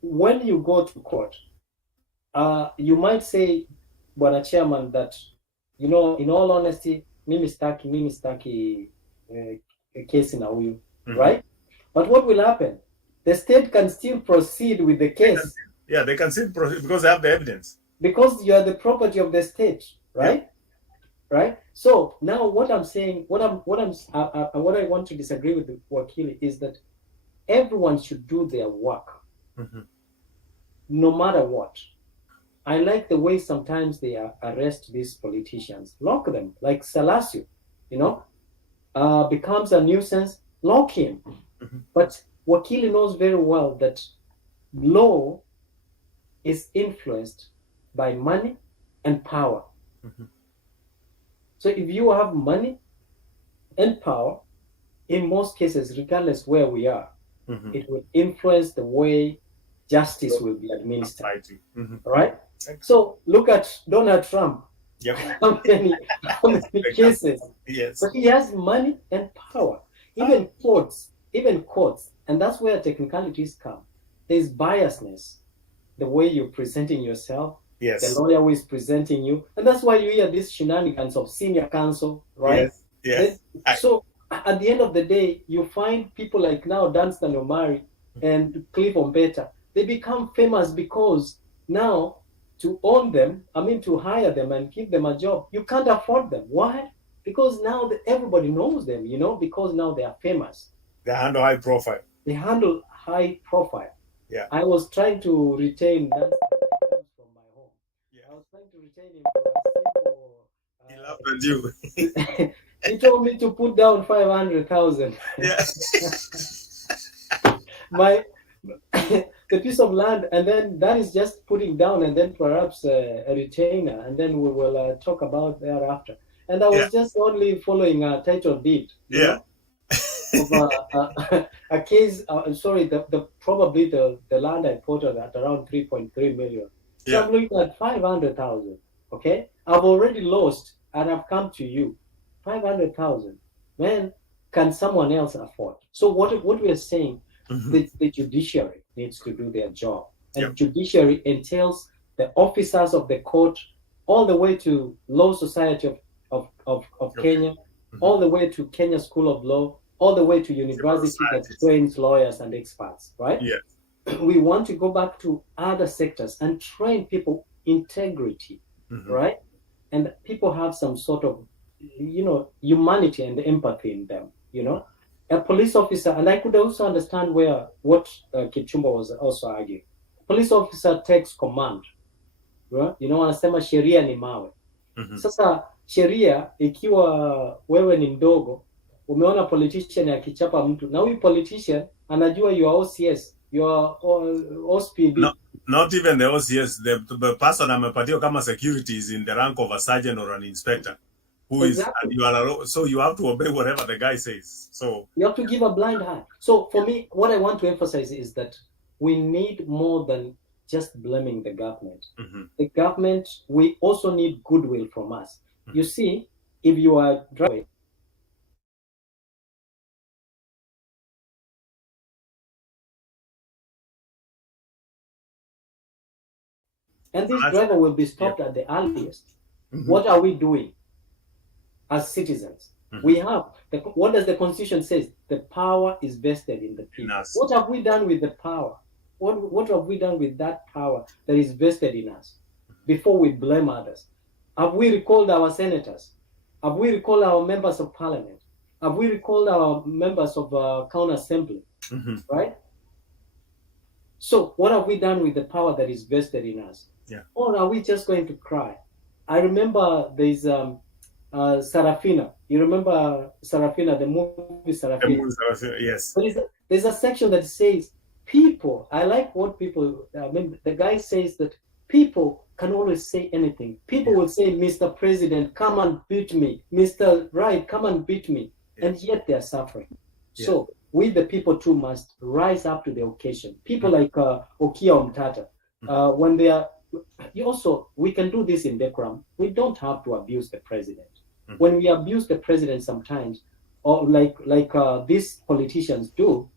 when you go to court, you might say, Bwana Chairman, that, in all honesty, mimi staki case na huyu, right? But what will happen? The state can still proceed with the case. They can still proceed because they have the evidence. Because you are the property of the state, right? Yeah. Right. So now, what I'm saying, what I want to disagree with the Wakili is that everyone should do their work, no matter what. I like the way sometimes they arrest these politicians, lock them, like Salasio, becomes a nuisance, lock him. But Wakili knows very well that law is influenced by money and power. So if you have money and power, in most cases, regardless where we are, it will influence the way justice will be administered. Right? So look at Donald Trump. Yep. How many cases? Yes. So he has money and power. Even courts, and that's where technicalities come. There's biasness, the way you're presenting yourself. Yes. The lawyer who is presenting you, and that's why you hear these shenanigans of senior counsel, right? Yes. So at the end of the day, you find people like now Dunstan Omari and Cliff Ombeta. They become famous because now to own them, to hire them and give them a job, you can't afford them. Why? Because now everybody knows them, because now they are famous. They handle high profile. Yeah. I was trying to retain Dunstan from my home. Yeah. I was trying to retain him for a simple you. He told me to put down 500,000. Yeah. The piece of land, and then that is just putting down, and then perhaps a retainer, and then we will talk about thereafter. And I was just only following a title deed, you know, of a case. Sorry, probably the land I quoted at around 3.3 million. So I'm looking at 500,000. Okay, I've already lost, and I've come to you. 500,000. Man, can someone else afford? So what we are saying, the judiciary needs to do their job, and judiciary entails the officers of the court, all the way to Law Society of Kenya, all the way to Kenya School of Law, all the way to university that trains lawyers and experts, right? Yeah. We want to go back to other sectors and train people integrity, right? And people have some sort of, you know, humanity and empathy in them, you know. A police officer, and I could also understand what Kipchumba was also arguing. Police officer takes command, right? You know, anasema sheria ni mawe. Sasa sheria ikiwa wewe ni mdogo, umeona politician akichapa mtu, na huyu politician anajua you are OCS, you are OSPD. No, not even the OCS. The person amepatiwa kama security is in the rank of a sergeant or an inspector. Who is, and you are, so you have to obey whatever the guy says. So you have to give a blind eye. So for me, what I want to emphasize is that we need more than just blaming the government. The government, we also need goodwill from us. You see, if you are driving, and this driver will be stopped at the earliest. What are we doing as citizens? We have, what does the Constitution say? The power is vested in the people. What have we done with the power? What have we done with that power that is vested in us before we blame others? Have we recalled our senators? Have we recalled our members of parliament? Have we recalled our members of county assembly? Right? So what have we done with the power that is vested in us? Or are we just going to cry? I remember there's Sarafina. You remember Sarafina, the movie Sarafina? Yes. There's a section that says people, I like what people, the guy says that people can always say anything. People will say, Mr. President, come and beat me. Mr. Right, come and beat me. And yet they are suffering. So we, the people too, must rise up to the occasion. People like Okia Omtata, when they are, we can do this in decorum. We don't have to abuse the president. When we abuse the president sometimes, or like these politicians do,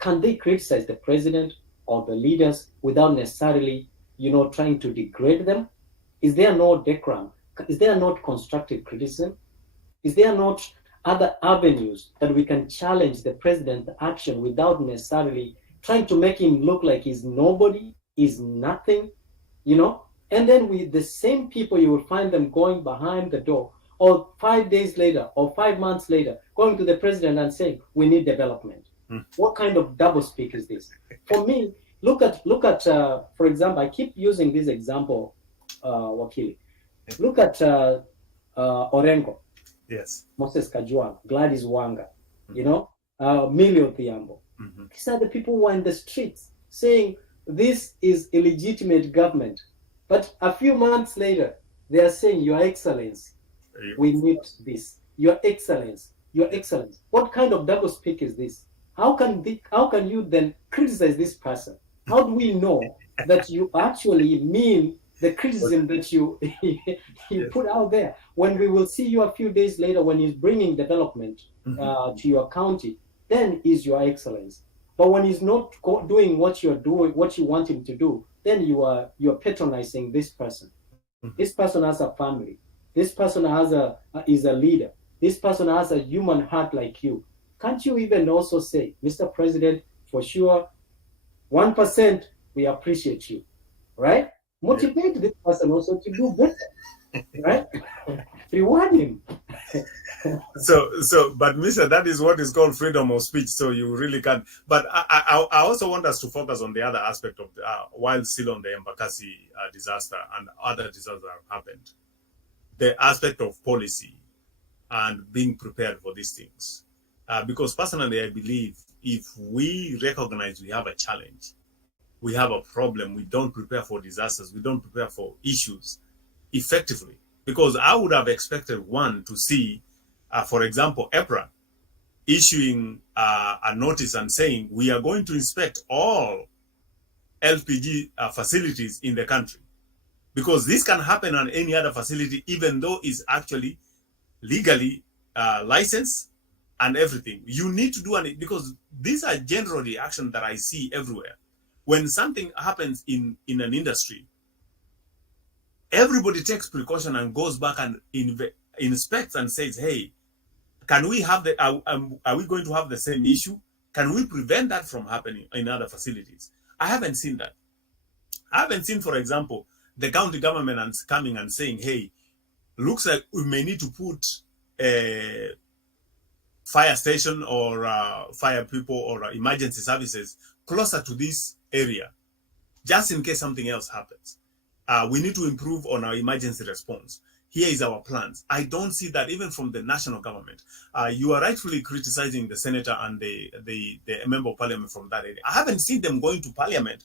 can they criticize the president or the leaders without necessarily, you know, trying to degrade them? Is there no decorum? Is there not constructive criticism? Is there not other avenues that we can challenge the president's action without necessarily trying to make him look like he's nobody, he's nothing, you know? And then with the same people, you will find them going behind the door, or 5 days later, or 5 months later, going to the president and saying, we need development. What kind of doublespeak is this? For me, look at for example, I keep using this example, Wakili. Look at Orengo. Yes. Moses Kajwang, Gladys Wanga, you know, Millie Odhiambo. These are the people who are in the streets saying this is illegitimate government. But a few months later, they are saying, Your Excellency, we need this. Your Excellency, Your Excellency. What kind of doublespeak is this? How can you then criticize this person? How do we know that you actually mean the criticism that you put out there? When we will see you a few days later, when he's bringing development to your county, then is Your Excellency. But when he's not doing what you're doing, what you want him to do, then you're patronizing this person. This person has a family. This person is a leader. This person has a human heart like you. Can't you even also say, Mr. President, for sure, 1%, we appreciate you, right? Motivate this person also to do better, right? Reward him. But Mr. That is what is called freedom of speech. So you really can't. But I also want us to focus on the other aspect of while still on the Embakasi disaster and other disasters that have happened. the aspect of policy and being prepared for these things. Because personally, I believe if we recognize we have a challenge, we have a problem, we don't prepare for disasters, we don't prepare for issues effectively. Because I would have expected one to see, for example, EPRA issuing a notice and saying we are going to inspect all LPG facilities in the country, because this can happen on any other facility, even though it's actually legally licensed and everything. You need to do it, because these are generally actions that I see everywhere. When something happens in an industry, everybody takes precaution and goes back and inspects and says, hey, can we have are we going to have the same issue? Can we prevent that from happening in other facilities? I haven't seen that. I haven't seen, for example, the county government coming and saying, hey, looks like we may need to put a fire station or fire people or emergency services closer to this area, just in case something else happens. We need to improve on our emergency response. Here is our plans. I don't see that even from the national government. You are rightfully criticizing the senator and the member of parliament from that area. I haven't seen them going to parliament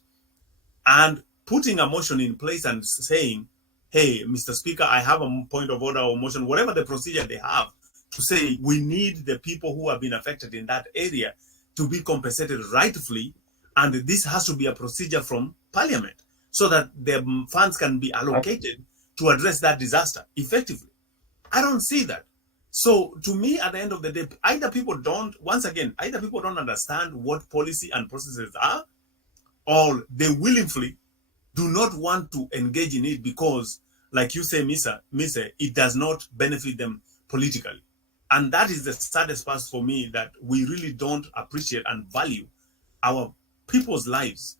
and putting a motion in place and saying, hey, Mr. Speaker, I have a point of order or motion, whatever the procedure they have, to say we need the people who have been affected in that area to be compensated rightfully, and this has to be a procedure from parliament so that the funds can be allocated to address that disaster effectively. I don't see that. So to me, at the end of the day, either people don't understand what policy and processes are, or they willingly do not want to engage in it because, like you say, Misa, it does not benefit them politically. And that is the saddest part for me, that we really don't appreciate and value our people's lives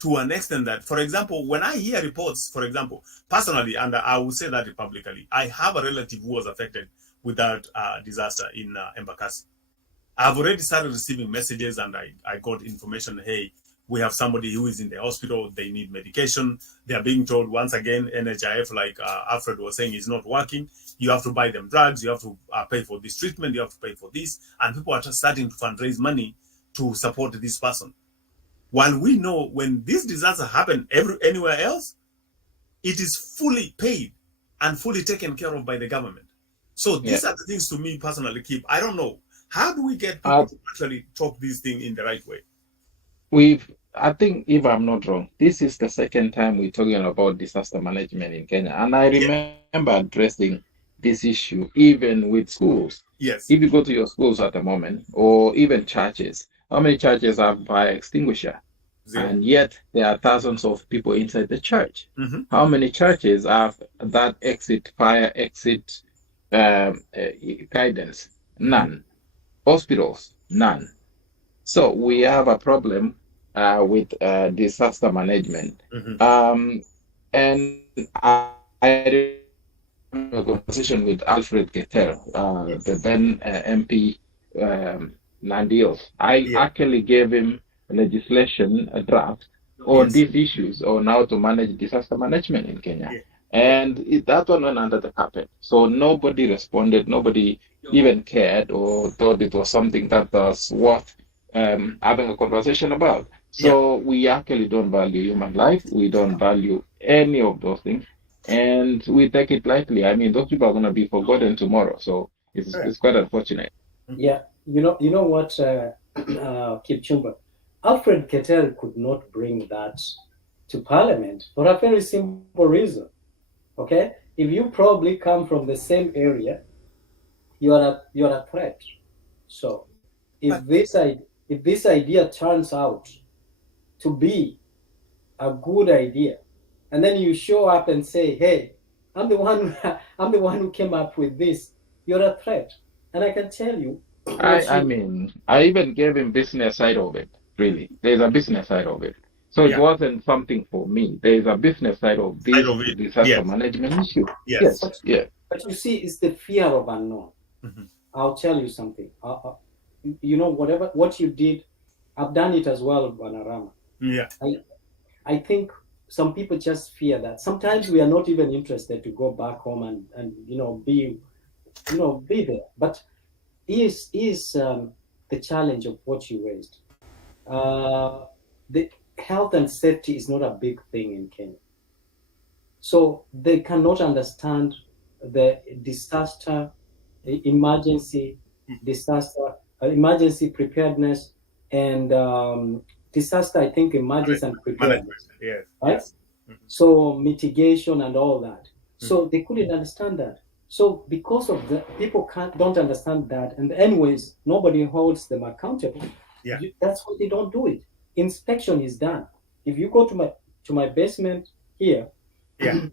to an extent that, for example, when I hear reports, for example, personally, and I will say that publicly, I have a relative who was affected with that disaster in Embakasi. I've already started receiving messages, and I got information, hey, we have somebody who is in the hospital, they need medication. They are being told, once again, NHIF, like Alfred was saying, is not working. You have to buy them drugs, you have to pay for this treatment, you have to pay for this. And people are starting to fundraise money to support this person. While we know when this disaster happens anywhere else, it is fully paid and fully taken care of by the government. So these are the things, to me personally, Keep. I don't know. How do we get people to actually talk this thing in the right way? I think, if I'm not wrong, this is the second time we're talking about disaster management in Kenya. And I remember addressing this issue even with schools. Yes. If you go to your schools at the moment, or even churches, how many churches have fire extinguisher? Zero. And yet there are thousands of people inside the church. Mm-hmm. How many churches have that fire exit guidance? None. Hospitals? None. So we have a problem with disaster management. Mm-hmm. And I had a conversation with Alfred Keter, the then MP Nandil. I actually gave him legislation, a draft on these issues on how to manage disaster management in Kenya. And that one went under the carpet. So nobody responded, nobody even cared or thought it was something that was worth having a conversation about. So we actually don't value human life. We don't value any of those things. And we take it lightly. I mean, those people are going to be forgotten tomorrow. So it's quite unfortunate. Yeah. You know what, Kipchumba? Alfred Keter could not bring that to Parliament for a very simple reason. Okay? If you probably come from the same area, you're a threat. So if this idea turns out to be a good idea, and then you show up and say, hey, I'm the one who came up with this, you're a threat. And I can tell you, I mean, I even gave him business side of it, really. There's a business side of it. So it wasn't something for me. There's a business side of this disaster management issue. Yes. But you see, it's the fear of unknown. Mm-hmm. I'll tell you something. You know, what you did, I've done it as well, Banarama. Yeah. I think some people just fear that. Sometimes we are not even interested to go back home and be there. But is the challenge of what you raised. The health and safety is not a big thing in Kenya. So they cannot understand the emergency preparedness and disaster, I think emergency and preparedness. Yes. Right? Yes. So mitigation and all that. So they couldn't understand that. So because of the people don't understand that, and anyways, nobody holds them accountable. Yeah. That's why they don't do it. Inspection is done. If you go to my basement here, Yeah.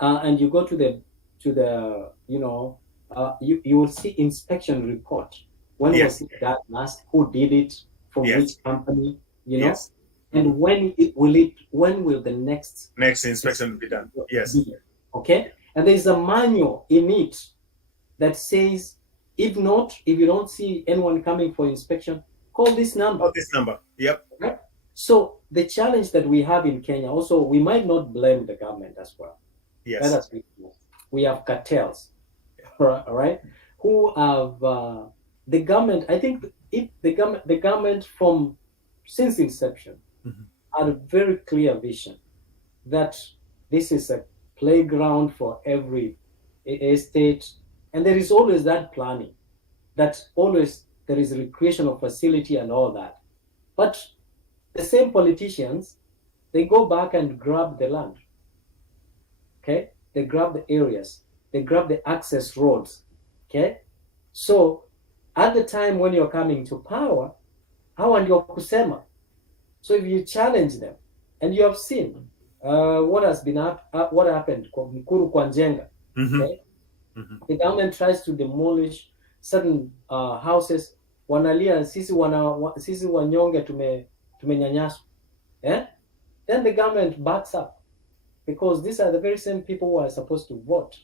and you go to the you will see inspection report. When Yes. was it done last? Who did it? From Yes. which company? Yes. And when will the next inspection be done? Yes. Okay. And there's a manual in it that says, if you don't see anyone coming for inspection, call this number. Oh, this number. Yep. Right? So the challenge that we have in Kenya, also, we might not blame the government as well. Yes. We have cartels, right? Who have the government. I think the government from since inception had a very clear vision that this is a playground for every estate, and there is always that planning, that always there is recreational facility and all that. But the same politicians, they go back and grab the land. Okay, they grab the areas, they grab the access roads. Okay, so at the time when you're coming to power, hawa ndio kusema. So if you challenge them, and you have seen what happened Mkuru kwa Njenga. Okay? The government tries to demolish certain houses, wanalia sisi wanyonge tumenyanyaswa. Then the government backs up, because these are the very same people who are supposed to vote.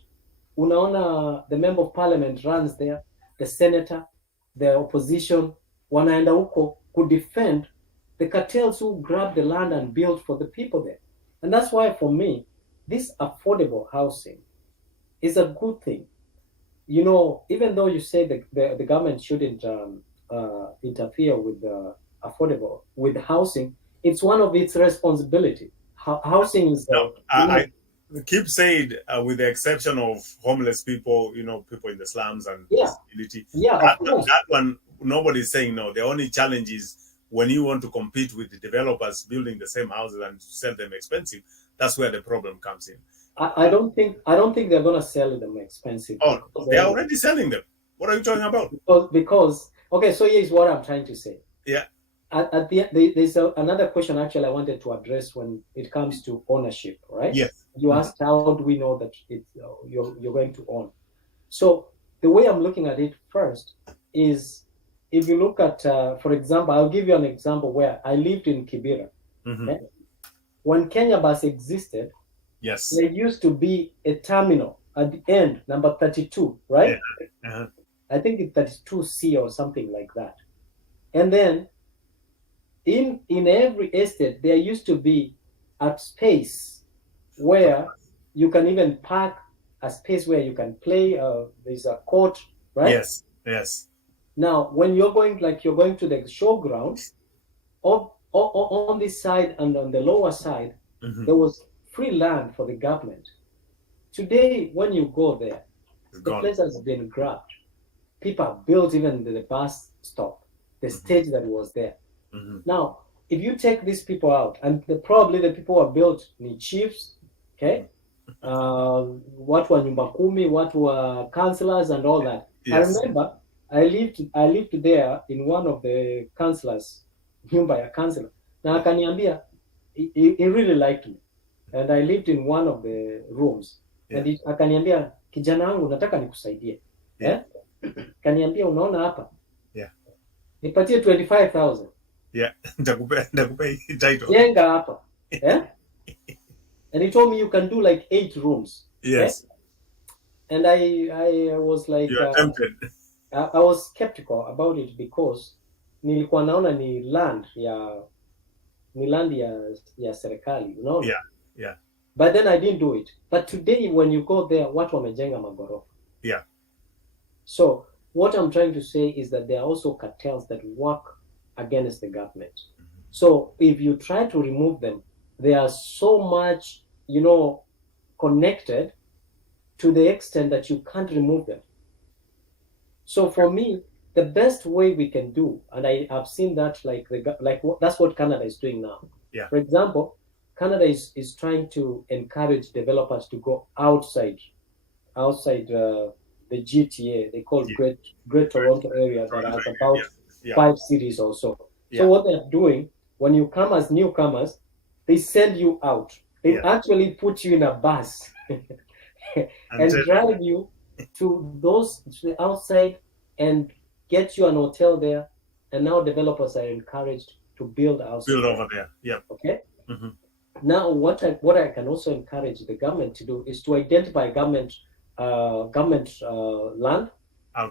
Unaona, the member of parliament runs there, the senator, the opposition, wanaenda huko could defend the cartels who grab the land and build for the people there. And that's why, for me, this affordable housing is a good thing. Even though you say the government shouldn't interfere with with housing, it's one of its responsibility. Housing is. I keep saying, with the exception of homeless people, people in the slums and disability. That one, nobody's saying no. The only challenge is when you want to compete with the developers building the same houses and sell them expensive. That's where the problem comes in. I don't think they're gonna sell them expensive. Oh, they're already selling them. What are you talking about? Because okay, so here's what I'm trying to say. Yeah. There's another question actually I wanted to address when it comes to ownership, right? Yes. You asked how do we know that you're going to own. So the way I'm looking at it first is, if you look at, for example, I'll give you an example where I lived in Kibera. Okay? When Kenya Bus existed, yes, there used to be a terminal at the end, number 32, right? Yeah. I think it's 32C or something like that. And then in every estate, there used to be a space where you can even park, a space where you can play. There's a court, right? Yes, yes. Now, when you're going to the showground, on this side and on the lower side, there was free land for the government. Today, when you go there, the place has been grabbed. People have built even the bus stop, the stage that was there. Now, if you take these people out, and probably the people who are built ni chiefs, okay, watu wa nyumba kumi, watu wa councillors and all that. Yes. I remember I lived there in one of the councillors, nyumba ya councillor. Na akaniambia, he really liked me, and I lived in one of the rooms. Yeah. And akaniambia, kijana wangu nataka nikusaidie. Yeah. Kaniambia, unaona hapa? Yeah. Nipatie 25,000. Yeah. Ndakupe title. Jenga hapa. Yeah. And he told me you can do like 8 rooms. Yes. Yeah? And I was like, you are tempted. I was skeptical about it because nilikuwa naona ni land ya ni land ya serikali, unaona? Yeah, yeah, But then I didn't do it. But today when you go there, watu wamejenga magorofa. yeah. So what I'm trying to say is that there are also cartels that work against the government. So if you try to remove them, they are so much, connected to the extent that you can't remove them. So for me, the best way we can do, and I've seen that that's what Canada is doing now. Yeah. For example, Canada is trying to encourage developers to go outside the GTA. They call Great Toronto area that has about 5 cities or so. Yeah. So what they're doing, when you come as newcomers, they send you out. They actually put you in a bus and drive you to the outside and get you an hotel there. And now developers are encouraged to build houses. Build over there. Yeah. Okay. Mm-hmm. Now, what I can also encourage the government to do is to identify government land,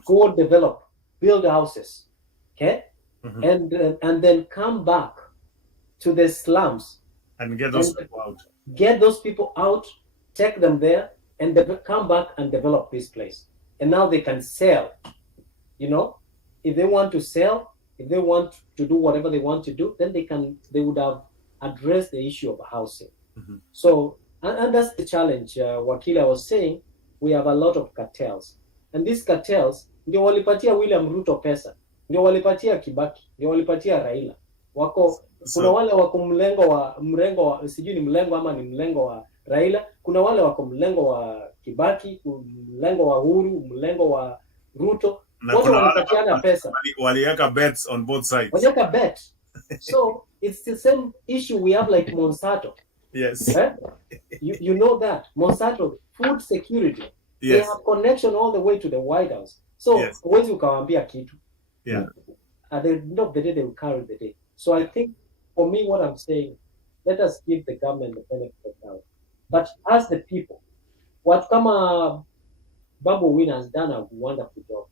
go develop, build houses, okay, and then come back to the slums and get those people out. Get those people out, take them there, and come back and develop this place. And now they can sell. If they want to sell, if they want to do whatever they want to do, then they would have addressed the issue of housing. Mm-hmm. So, and that's the challenge. Wakila was saying, we have a lot of cartels. And these cartels, ndio walipatia William Ruto pesa, ndio walipatia Kibaki, ndio walipatia Raila. Kuna wale wako mrengo wa sijui ni mlengo ama ni mlengo wa Raila, kuna wale wako mlengo wa Kibaki, mlengo wa Uhuru, mlengo wa Ruto. Wote wanapatiana pesa. Waliweka bets on both sides. Waliweka bet. So it's the same issue we have like Monsanto. Yes. You know that. Monsanto, food security. Yes. They have connection all the way to the White House. So huwezi ukawaambia kitu. Yeah. At the end of the day, they will carry the day. So I think, for me, what I'm saying, let us give the government the benefit of the doubt. But as the people, what kama Babu Win has done a wonderful job.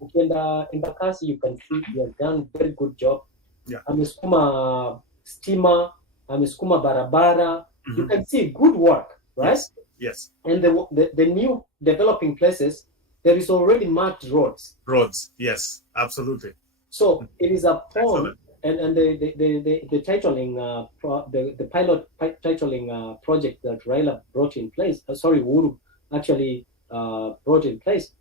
Ukienda Embakasi, you can see he has done a very good job. Yeah. Amesukuma stima, amesukuma barabara. Mm-hmm. You can see good work, right? Yes. And the new developing places, there is already marked roads. Roads, yes, absolutely. So it is upon and the titling the pilot titling project that Raila brought in place. Uhuru actually brought in place.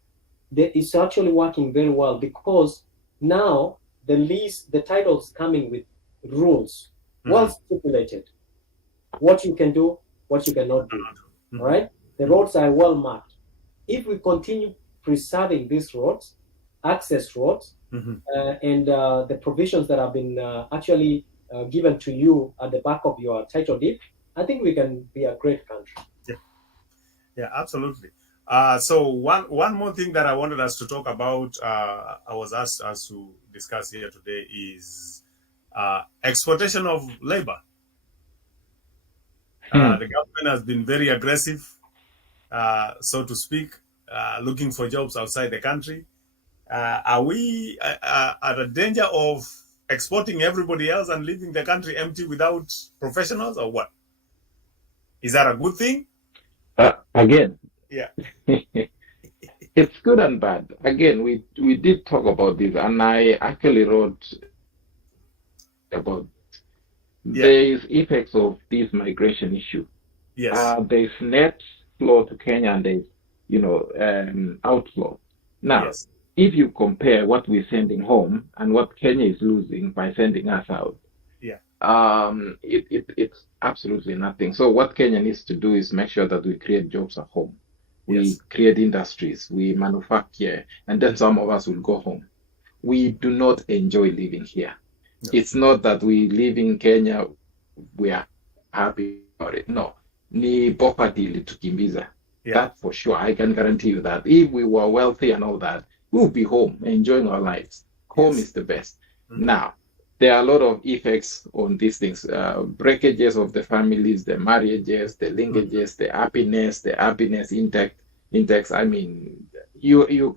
It's actually working very well because now the title's coming with rules, well stipulated, what you can do, what you cannot do. All right, the roads are well marked. If we continue preserving these roads, access roads, and the provisions that have been actually given to you at the back of your title deed, I think we can be a great country. Yeah, absolutely. So one more thing that I wanted us to talk about, I was asked us to discuss here today, is exploitation of labor. The government has been very aggressive, so to speak, looking for jobs outside the country. Are we at a danger of exporting everybody else and leaving the country empty without professionals, or what? Is that a good thing? Again, yeah, it's good and bad. Again, we did talk about this, and I actually wrote about there is effects of this migration issue. Yes, there's net flow to Kenya, and there's outflow. Now, if you compare what we're sending home and what Kenya is losing by sending us out, it's absolutely nothing. So what Kenya needs to do is make sure that we create jobs at home. We create industries, we manufacture, and then some of us will go home. We do not enjoy living here. No. It's not that we live in Kenya, we are happy about it. No. Ni poverty litukimbiza. That for sure. I can guarantee you that. If we were wealthy and all that, we'll be home, enjoying our lives. Home is the best. Now, there are a lot of effects on these things. Breakages of the families, the marriages, the linkages, the happiness index. I mean,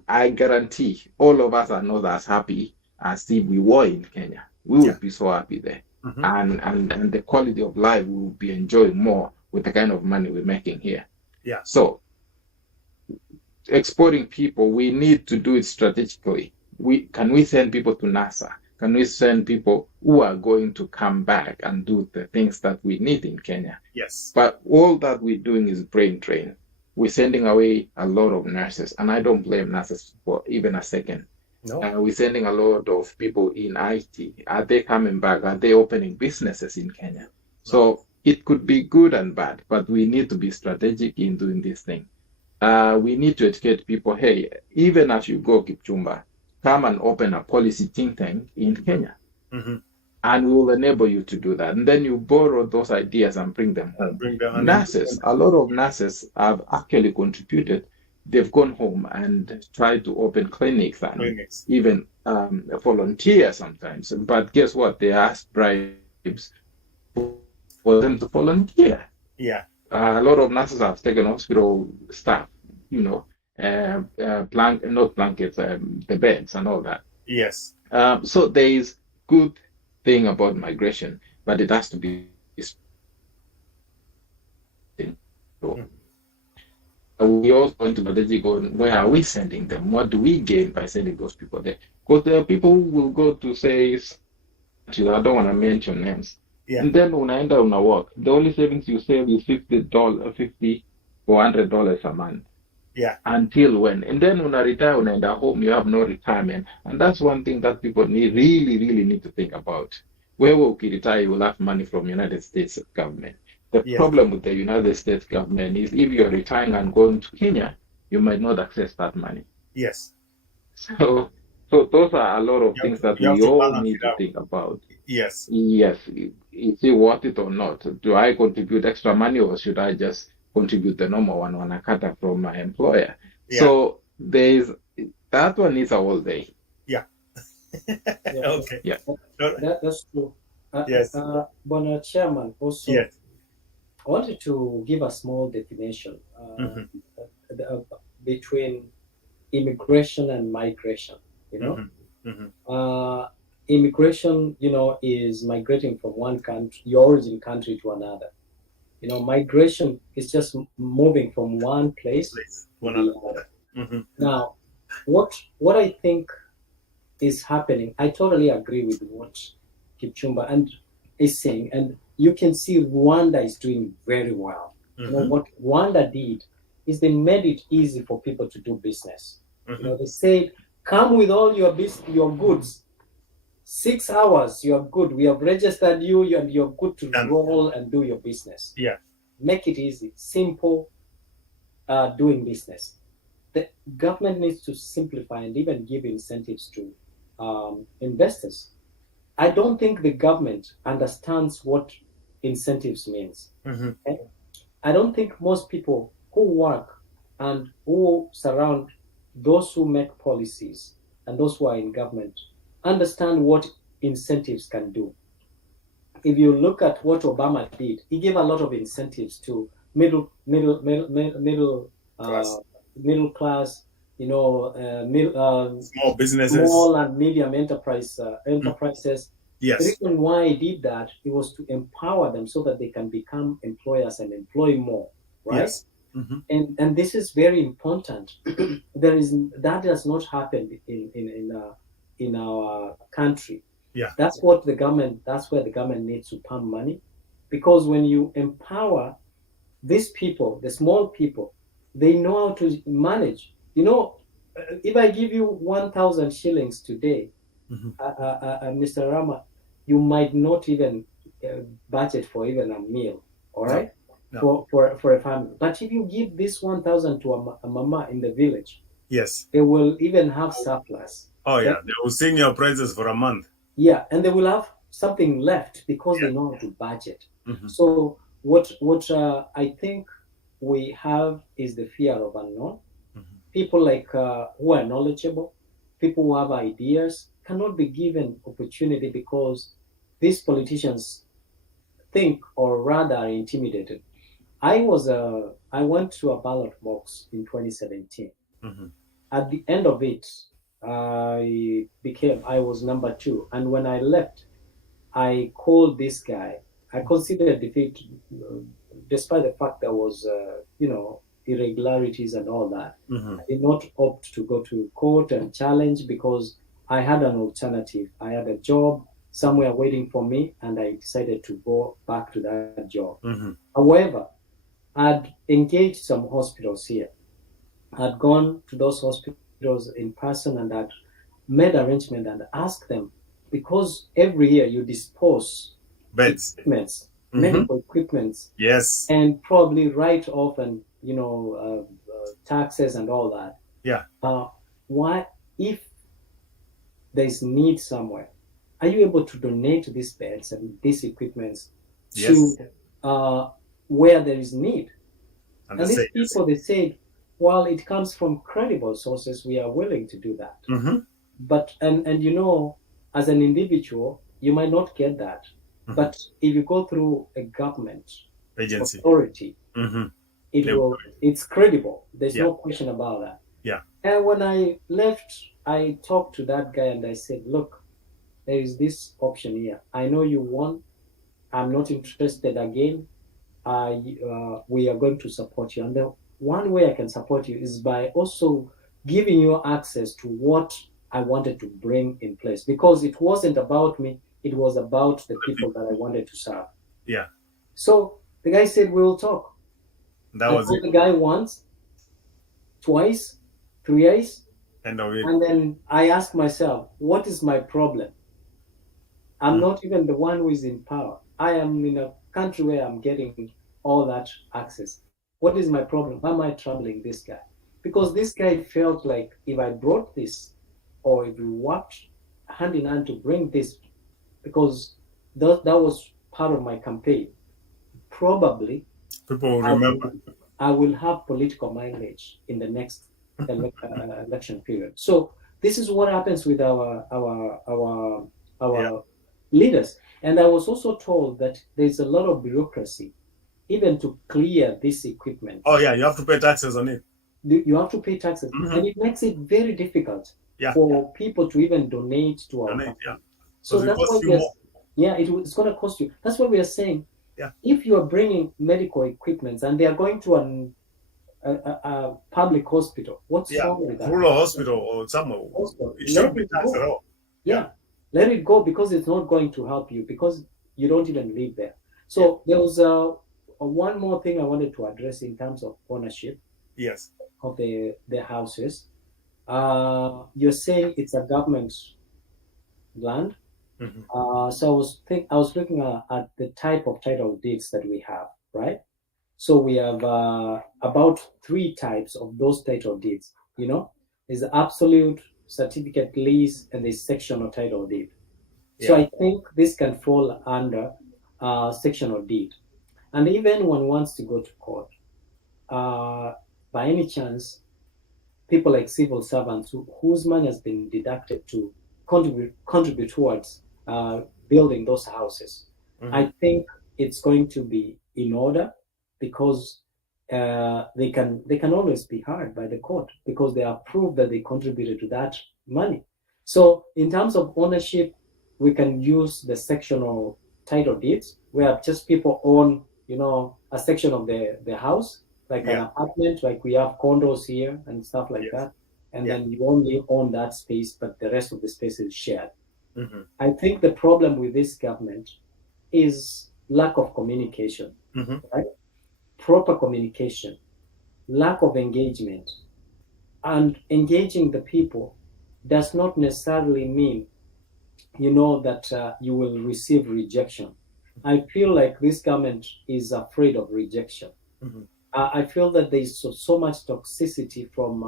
I guarantee all of us are not as happy as if we were in Kenya. We would be so happy there. and the quality of life we will be enjoying more with the kind of money we're making here. Yeah. So exporting people, we need to do it strategically. Can we send people to NASA? Can we send people who are going to come back and do the things that we need in Kenya? Yes. But all that we're doing is brain drain. We're sending away a lot of nurses, and I don't blame nurses for even a second. No. We're sending a lot of people in IT. Are they coming back? Are they opening businesses in Kenya? So it could be good and bad, but we need to be strategic in doing this thing. We need to educate people, hey, even as you go, Kipchumba, come and open a policy think tank in Kenya. And we will enable you to do that. And then you borrow those ideas and bring them home. Nurses, a lot of nurses have actually contributed. They've gone home and tried to open clinics and even volunteer sometimes. But guess what? They ask bribes for them to volunteer. Yeah. A lot of nurses have taken hospital staff, not blankets, the beds and all that. Yes. So there is good thing about migration, but it has to be. We also want to strategic on where are we sending them? What do we gain by sending those people there? Because there are people who will go to say, I don't want to mention names. Yeah. And then when I end up on a work, the only savings you save is $50 or $100 a month. Yeah. Until when? And then when I retire, when I end up home, you have no retirement. And that's one thing that people really need to think about. Where will you retire? You will have money from United States government. The problem with the United States government is if you're retiring and going to Kenya, you might not access that money. Yes. So those are a lot of things that we all need to think about. Yes. Yes. Is it worth it or not? Do I contribute extra money or should I just contribute the normal one on a cutter from my employer? Yeah. So that one is a whole day. Yeah. Okay. Yeah. That's true. Yes. But Chairman, also, yes. I wanted to give a small definition between immigration and migration. Immigration, is migrating from one country, your origin country, to another. Migration is just moving from one place to another. Now, what I think is happening, I totally agree with what Kipchumba is saying, and you can see Rwanda is doing very well. What Rwanda did is they made it easy for people to do business. They said, come with all your goods. 6 hours, you're good. We have registered you, and you're good to roll and do your business. Yeah. Make it easy, simple doing business. The government needs to simplify and even give incentives to investors. I don't think the government understands what incentives means. Okay? I don't think most people who work and who surround those who make policies and those who are in government understand what incentives can do. If you look at what Obama did, he gave a lot of incentives to middle class, small businesses, small and medium enterprises. Yes. The reason why he did that, it was to empower them so that they can become employers and employ more, right? Yes. And this is very important. That does not happen in our country. Yeah. That's where the government needs to pump money, because when you empower these people, the small people, they know how to manage. If I give you 1,000 shillings today, Mr. ARAMA, you might not even budget for even a meal, all right? No. For a family. But if you give this 1,000 to a mama in the village, yes, they will even have surplus. Oh, okay? Yeah, they will sing your praises for a month. Yeah, and they will have something left because they know how to budget. So what I think we have is the fear of unknown. People who are knowledgeable, people who have ideas, cannot be given opportunity because these politicians think, or rather are intimidated. I went to a ballot box in 2017. At the end of it, I was number 2. And when I left, I called this guy. I considered defeat, despite the fact there was, irregularities and all that. Mhm. I did not opt to go to court and challenge because I had an alternative. I had a job somewhere waiting for me, and I decided to go back to that job. Mhm. However, I'd engaged some hospitals here. I'd gone to those hospitals in person and I'd made arrangement and asked them, because every year you dispose Beds. equipments, Mhm. medical equipments, Yes. and probably write off and taxes and all that. Yeah. Why, if there's need somewhere, are you able to donate these beds and these equipments to where there is need? And And they these say yes. people, they said, while it comes from credible sources, we are willing to do that. Mhm. But and as an individual, you might not get that. Mhm. But if you go through a government Agency. authority, Mhm. it's credible. There's Yeah. no question about that. Yeah. And when I left, I talked to that guy and I said, look, there is this option here. I know you won. I'm not interested again. We are going to support you. And the one way I can support you is by also giving you access to what I wanted to bring in place. Because it wasn't about me, it was about the people that I wanted to serve. Yeah. So the guy said, we will talk. That I was called it. the guy once, twice, thrice, End of it. and then I asked myself, what is my problem? I'm not even the one who is in power. I am in a country where I'm getting all that access. What is my problem? Why am I troubling this guy? Because this guy felt like if I brought this, or if we worked hand in hand to bring this, because that was part of my campaign, probably People will remember. I will have political mileage in the next election period. So this is what happens with our Yeah. leaders. And I was also told that there's a lot of bureaucracy, even to clear this equipment. Oh yeah, you have to pay taxes on it. You have to pay taxes, Mhm. and it makes it very difficult Yeah. for people to even donate to our Donate, campaign. yeah. So Because it that's why costs you we are, more. yeah, it's going to cost you. That's why we are saying, Yeah. if you are bringing medical equipments and they are going to a public hospital, what's Yeah. wrong with that? Rural hospital or somewhere. Also, It shouldn't let be it taxed go. at all. Yeah, let it go, because it's not going to help you, because you don't even live there. So there was one more thing I wanted to address in terms of ownership Yes. of the houses. You're saying it's a government land. Mhm. So I was looking at the type of title deeds that we have, right? So we have about 3 types of those title deeds. There's the absolute, certificate, lease, and the sectional title deed. So Yeah. I think this can fall under sectional deed. And even one wants to go to court, by any chance, people like civil servants whose money has been deducted to contribute towards building those houses, Mhm. I think it's going to be in order, because they can always be heard by the court because they are proof that they contributed to that money. So in terms of ownership, we can use the sectional title deeds where just people own, a section of the house, like an apartment, like we have condos here and stuff like Yes. that. And Yeah. then you only own that space, but the rest of the space is shared. Mhm. I think the problem with this government is lack of communication, Mhm. right? Proper communication, lack of engagement. And engaging the people does not necessarily mean, that you will receive rejection. I feel like this government is afraid of rejection. Mhm. I feel that there's so much toxicity from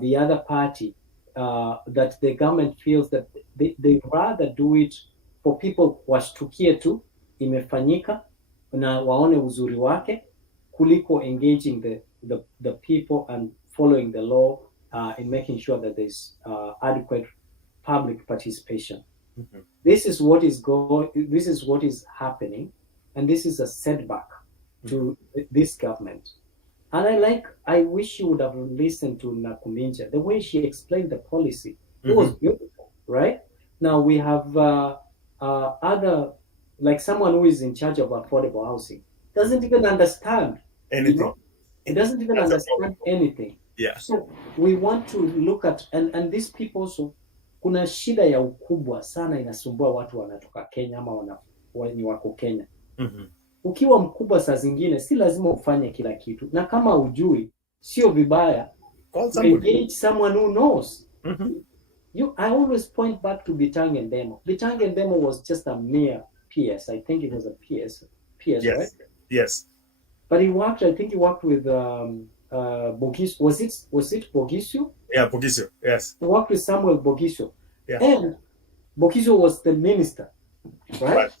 the other party, that the government feels that they rather do it for people washtukie tu imefanyika na waone uzuri wake kuliko engaging the people and following the law, in making sure that there's adequate public participation. Mhm. This is what is happening, and this is a setback to this government. And I wish you would have listened to Nakuminja. The way she explained the policy, it was beautiful, right? Now we have other, like someone who is in charge of affordable housing, doesn't even understand Anything. You know, it doesn't even That's a understand anything. Yeah. So we want to look at and these people also, kuna shida ya ukubwa sana inasumbua watu wanatoka Kenya ama wenye wako Kenya. Ukiwa mkubwa saa zingine si lazima ufanye kila kitu, na kama ujui sio vibaya engage someone who knows. I always point back to Bitang and Demo. Bitang and Demo was just a mere PS. I think it was a PS, yes. Right? Yes. But he worked with Bogisio. Was it Bogisio? Yeah, Bogisio. Yes. He worked with Samuel Bogisio. Yeah. And Bogisio was the minister, right?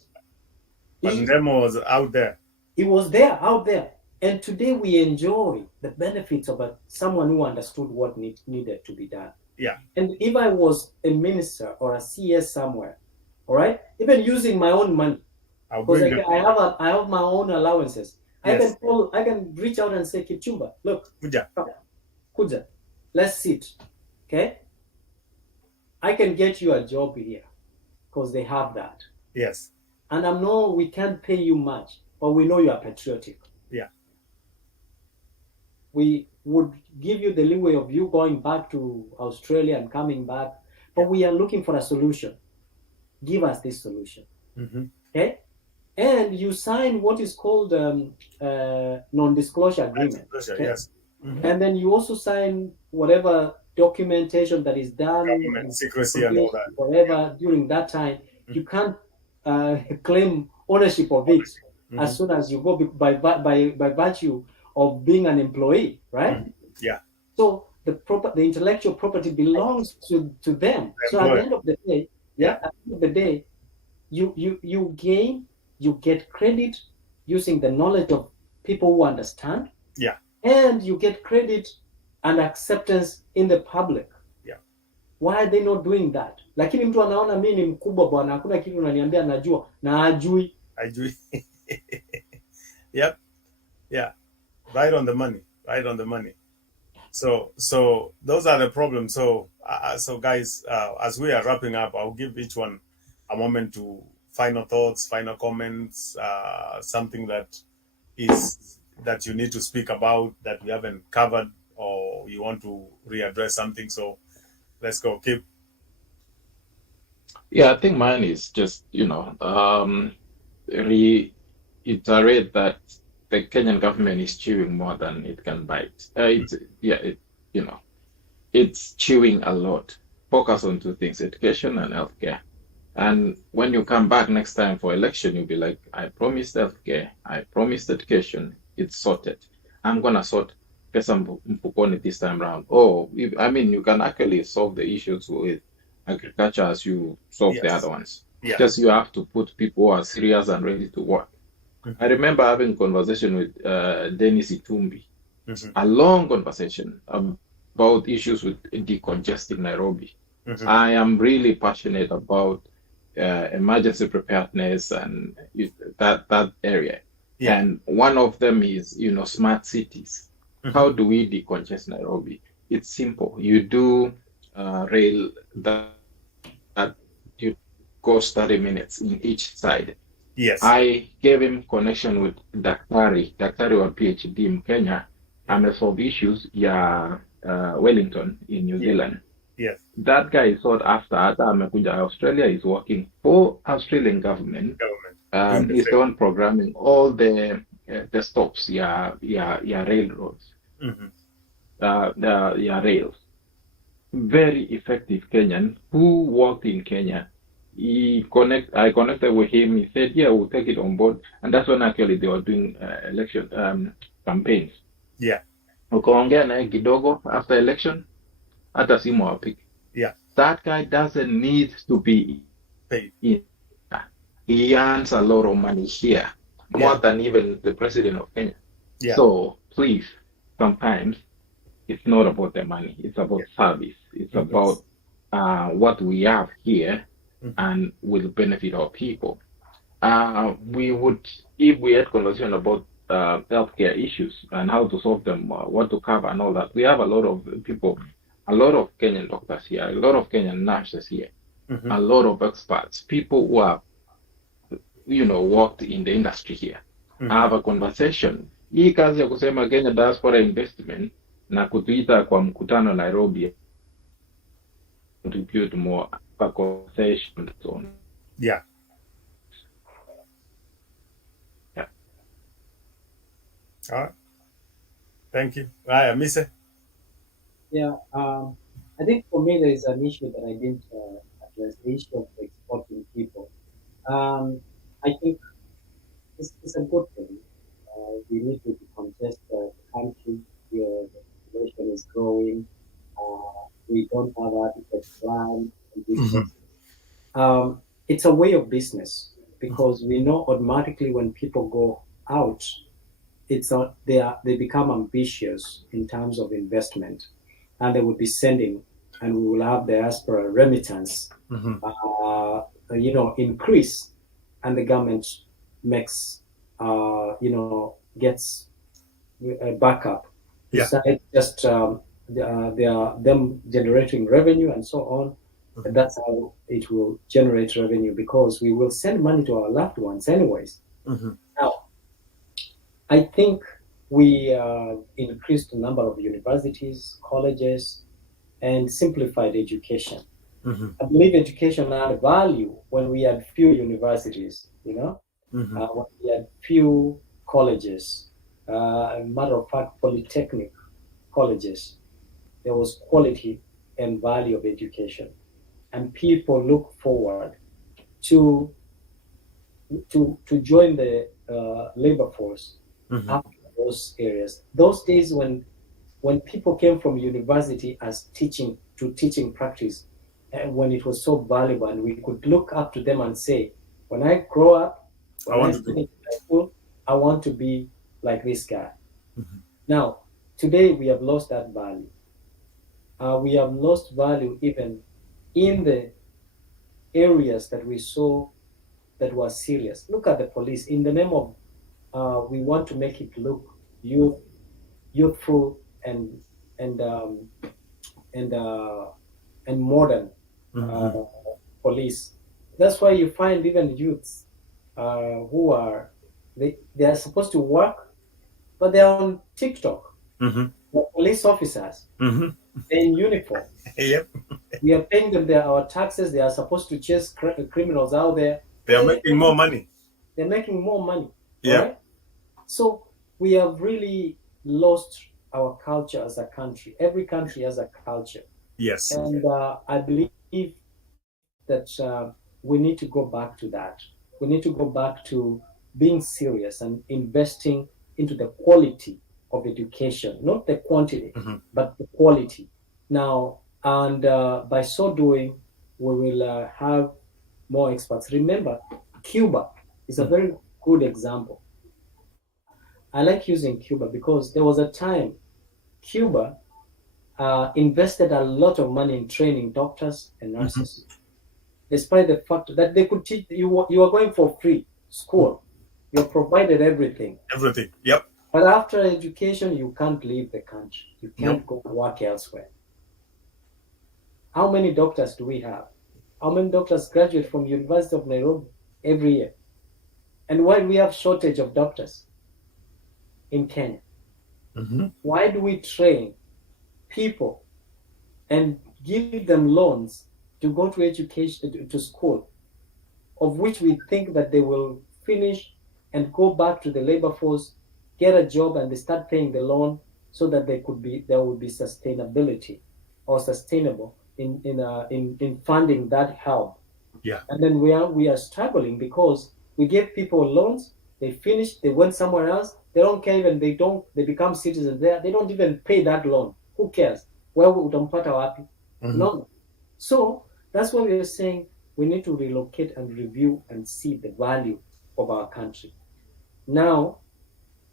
But Demo was out there. He was out there. And today we enjoy the benefits of someone who understood what needed to be done. Yeah. And if I was a minister or a CS somewhere, all right, even using my own money, because I have my own allowances. Yes. I can reach out and say, Kipchumba, look, Kuja, let's sit, okay? I can get you a job here because they have that. Yes. And we can't pay you much, but we know you are patriotic. Yeah. We would give you the leeway of you going back to Australia and coming back, but we are looking for a solution. Give us this solution, okay? And you sign what is called non-disclosure agreement. Okay? Yes. And then you also sign whatever documentation that is done, government secrecy and all that. Whatever during that time, you can't claim ownership of it as soon as you go by virtue of being an employee, right? Yeah. So the intellectual property belongs to them. So at the end of the day, at the end of the day, you gain. You get credit using the knowledge of people who understand. Yeah. And you get credit and acceptance in the public. Yeah. Why are they not doing that? Lakini mtu anaona mimi ni mkubwa bwana, hakuna kitu unaniambia najua na ajui. Yep. Yeah. Right on the money. So those are the problems. So guys, as we are wrapping up, I'll give each one a moment to final thoughts, final comments, something that you need to speak about that we haven't covered, or you want to readdress something. So let's go. Keep. Yeah, I think mine is just, reiterate that the Kenyan government is chewing more than it can bite. It's chewing a lot. Focus on two things: education and healthcare. And when you come back next time for election, you'll be like, I promised healthcare, I promised education, it's sorted. I'm going to sort pesa mfukoni this time around. You can actually solve the issues with agriculture as you solve the other ones. Yeah. Just you have to put people who are serious and ready to work. I remember having a conversation with Dennis Itumbi, a long conversation about issues with decongesting Nairobi. I am really passionate about emergency preparedness and that area. Yeah. And one of them is, smart cities. How do we decongest Nairobi? It's simple. You do rail that you goes 30 minutes in each side. Yes. I gave him connection with Daktari wa PhD in Kenya, and solve issues Wellington in New Zealand. Yes. That guy is sought after. Australia is working for Australian government. He's the one programming all the stops, railroads, rails. Very effective Kenyan who worked in Kenya. I connected with him. He said, "Yeah, we'll take it on board." And that's when actually they were doing election campaigns. Yeah. Ukaongea naye kidogo after election. Hata simu hawapigi. Yeah. That guy doesn't need to be paid. He earns a lot of money here, more than even the president of Kenya. Yeah. So please, sometimes it's not about the money. It's about service. It's about what we have here and will benefit our people. If we had conversation about healthcare issues and how to solve them, what to cover and all that, we have a lot of people. A lot of Kenyan doctors here, a lot of Kenyan nurses here, a lot of experts, people who are worked in the industry here. Have a conversation. Hii kazi ya kusema Kenya Diaspora Investment na kutuita kwa mkutano Nairobi contribute more a conversation on its own. Yeah. Yeah. All right. Thank you. Right, Mise. Yeah, I think for me there is an issue that I didn't address, the issue of exporting people. I think it's a good thing. We need to contest the country where the population is growing. We don't have adequate land and business. It's a way of business because we know automatically when people go out, they become ambitious in terms of investment, and they will be sending, and we will have diaspora remittance, increase, and the government makes, gets a backup. Yeah. Besides just they are them generating revenue and so on. And that's how it will generate revenue because we will send money to our loved ones anyways. Now, I think we increased the number of universities, colleges, and simplified education. I believe education had value when we had few universities, when we had few colleges. A matter of fact, polytechnic colleges, there was quality and value of education. And people look forward to join the labor force after those areas. Those days when people came from university as teaching practice, and when it was so valuable, and we could look up to them and say, when I grow up, when I finish high school, I want to be like this guy. Now, today we have lost that value. We have lost value even in the areas that we saw that were serious. Look at the police. In the name of we want to make it look youthful and modern police. That's why you find even youths who are they are supposed to work, but they are on TikTok. They're police officers in uniform. Yep. We are paying them our taxes. They are supposed to chase criminals out there. They are making more money. They're making more money. Yeah. Right? So we have really lost our culture as a country. Every country has a culture. Yes. And I believe that we need to go back to that. We need to go back to being serious and investing into the quality of education, not the quantity, but the quality. Now, and by so doing, we will have more experts. Remember, Cuba is a very good example. I like using Cuba because there was a time Cuba invested a lot of money in training doctors and nurses, despite the fact that they could teach you. You are going for free school. You're provided everything. Everything. Yep. But after education, you can't leave the country. You can't go work elsewhere. How many doctors do we have? How many doctors graduate from University of Nairobi every year? And why do we have shortage of doctors in Kenya? Why do we train people and give them loans to go to education, to school, of which we think that they will finish and go back to the labor force, get a job, and they start paying the loan so that there will be sustainability or sustainable in funding that help. Yeah. And then we are struggling because we give people loans, they finish, they went somewhere else, they don't care even, they become citizens there, they don't even pay that loan. Who cares? Where utampata wapi? No. So that's why we are saying we need to relocate and review and see the value of our country. Now,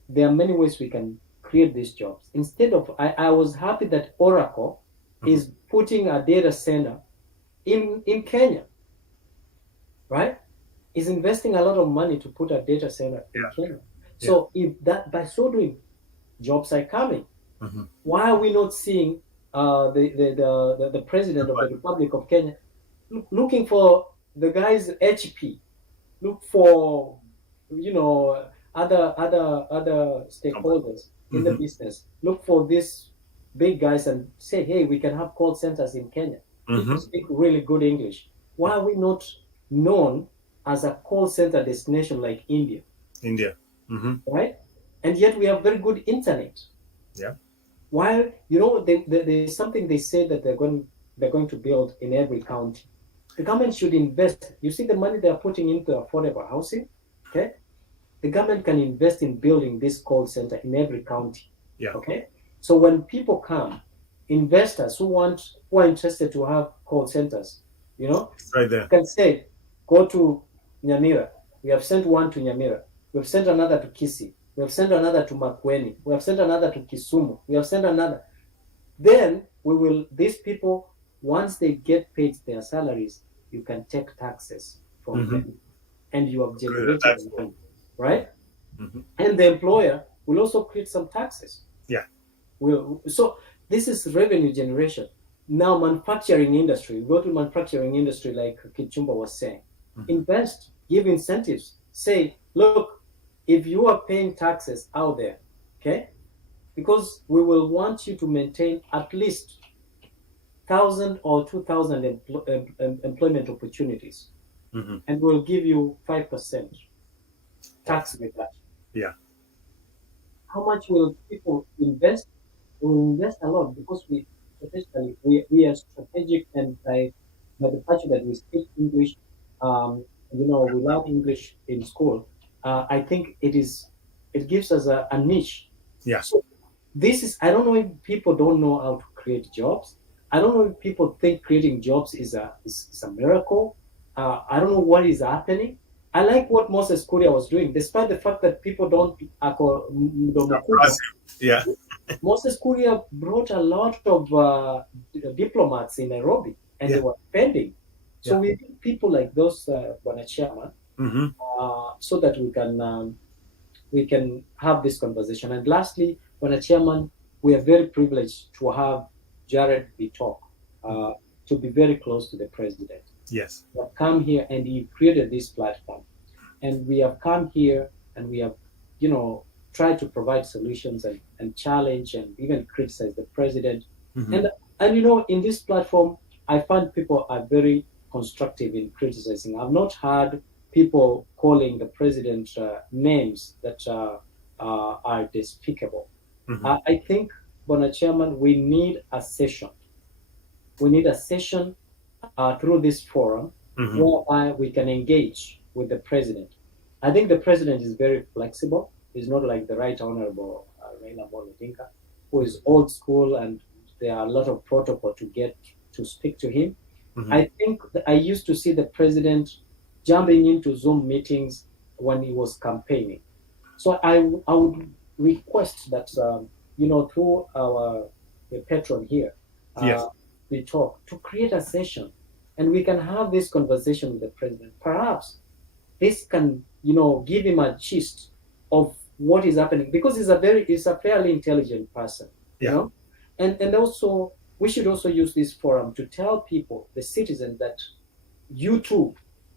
there are many ways we can create these jobs. Instead of, I was happy that Oracle is putting a data center in Kenya, right? Is investing a lot of money to put a data center in Kenya. So if that, by so doing, jobs are coming. Why are we not seeing the president of the Republic of Kenya looking for the guys HP look for, other stakeholders in the business. Look for these big guys and say, hey, we can have call centers in Kenya. People speak really good English. Why are we not known as a call center destination like India? India. Right? And yet we have very good internet. Yeah. While there's something they say that they're going to build in every county. The government should invest. You see the money they're putting into affordable housing, okay? The government can invest in building this call center in every county. Yeah. Okay. So when people come, investors who are interested to have call centers, It's right there. can say, go to Nyamira. We have sent one to Nyamira. We have sent another to Kisii. We have sent another to Makueni. We have sent another to Kisumu. We have sent another. Then these people, once they get paid their salaries, you can take taxes from them. And you have generated money, right? And the employer will also create some taxes. Yeah. So this is revenue generation. Now manufacturing industry, go to manufacturing industry like Kichumba was saying. Invest, give incentives. Say, look, if you are paying taxes out there, okay, because we will want you to maintain at least 1,000 or 2,000 employment opportunities, and we'll give you 5% tax reduction. Yeah. How much will people invest? We will invest a lot because we are strategic, and by the fact that we speak English, we learn English in school. I think it gives us a niche. Yeah. So I don't know if people don't know how to create jobs. I don't know if people think creating jobs is a miracle. I don't know what is happening. I like what Moses Kuria was doing, despite the fact that people don't. Yeah. Moses Kuria brought a lot of diplomats in Nairobi, and they were pending. So we need people like those, Bonachama, so that we can have this conversation. And lastly, Chairman, we are very privileged to have Jared Bitok, to be very close to the president. Yes. We have come here and he created this platform. And we have come here and we have, tried to provide solutions and challenge and even criticize the president. And in this platform, I find people are very constructive in criticizing. I've not heard people calling the president names that are despicable. I think, Chairman, we need a session. We need a session through this forum whereby we can engage with the president. I think the president is very flexible. He's not like the Right Honorable Raila Odinga, who is old school, and there are a lot of protocol to get to speak to him. I think I used to see the president jumping into Zoom meetings when he was campaigning. So I would request that, through our patron here, we talk to create a session, and we can have this conversation with the president. Perhaps this can, give him a gist of what is happening, because he's a fairly intelligent person, and also we should also use this forum to tell people, the citizens, that you too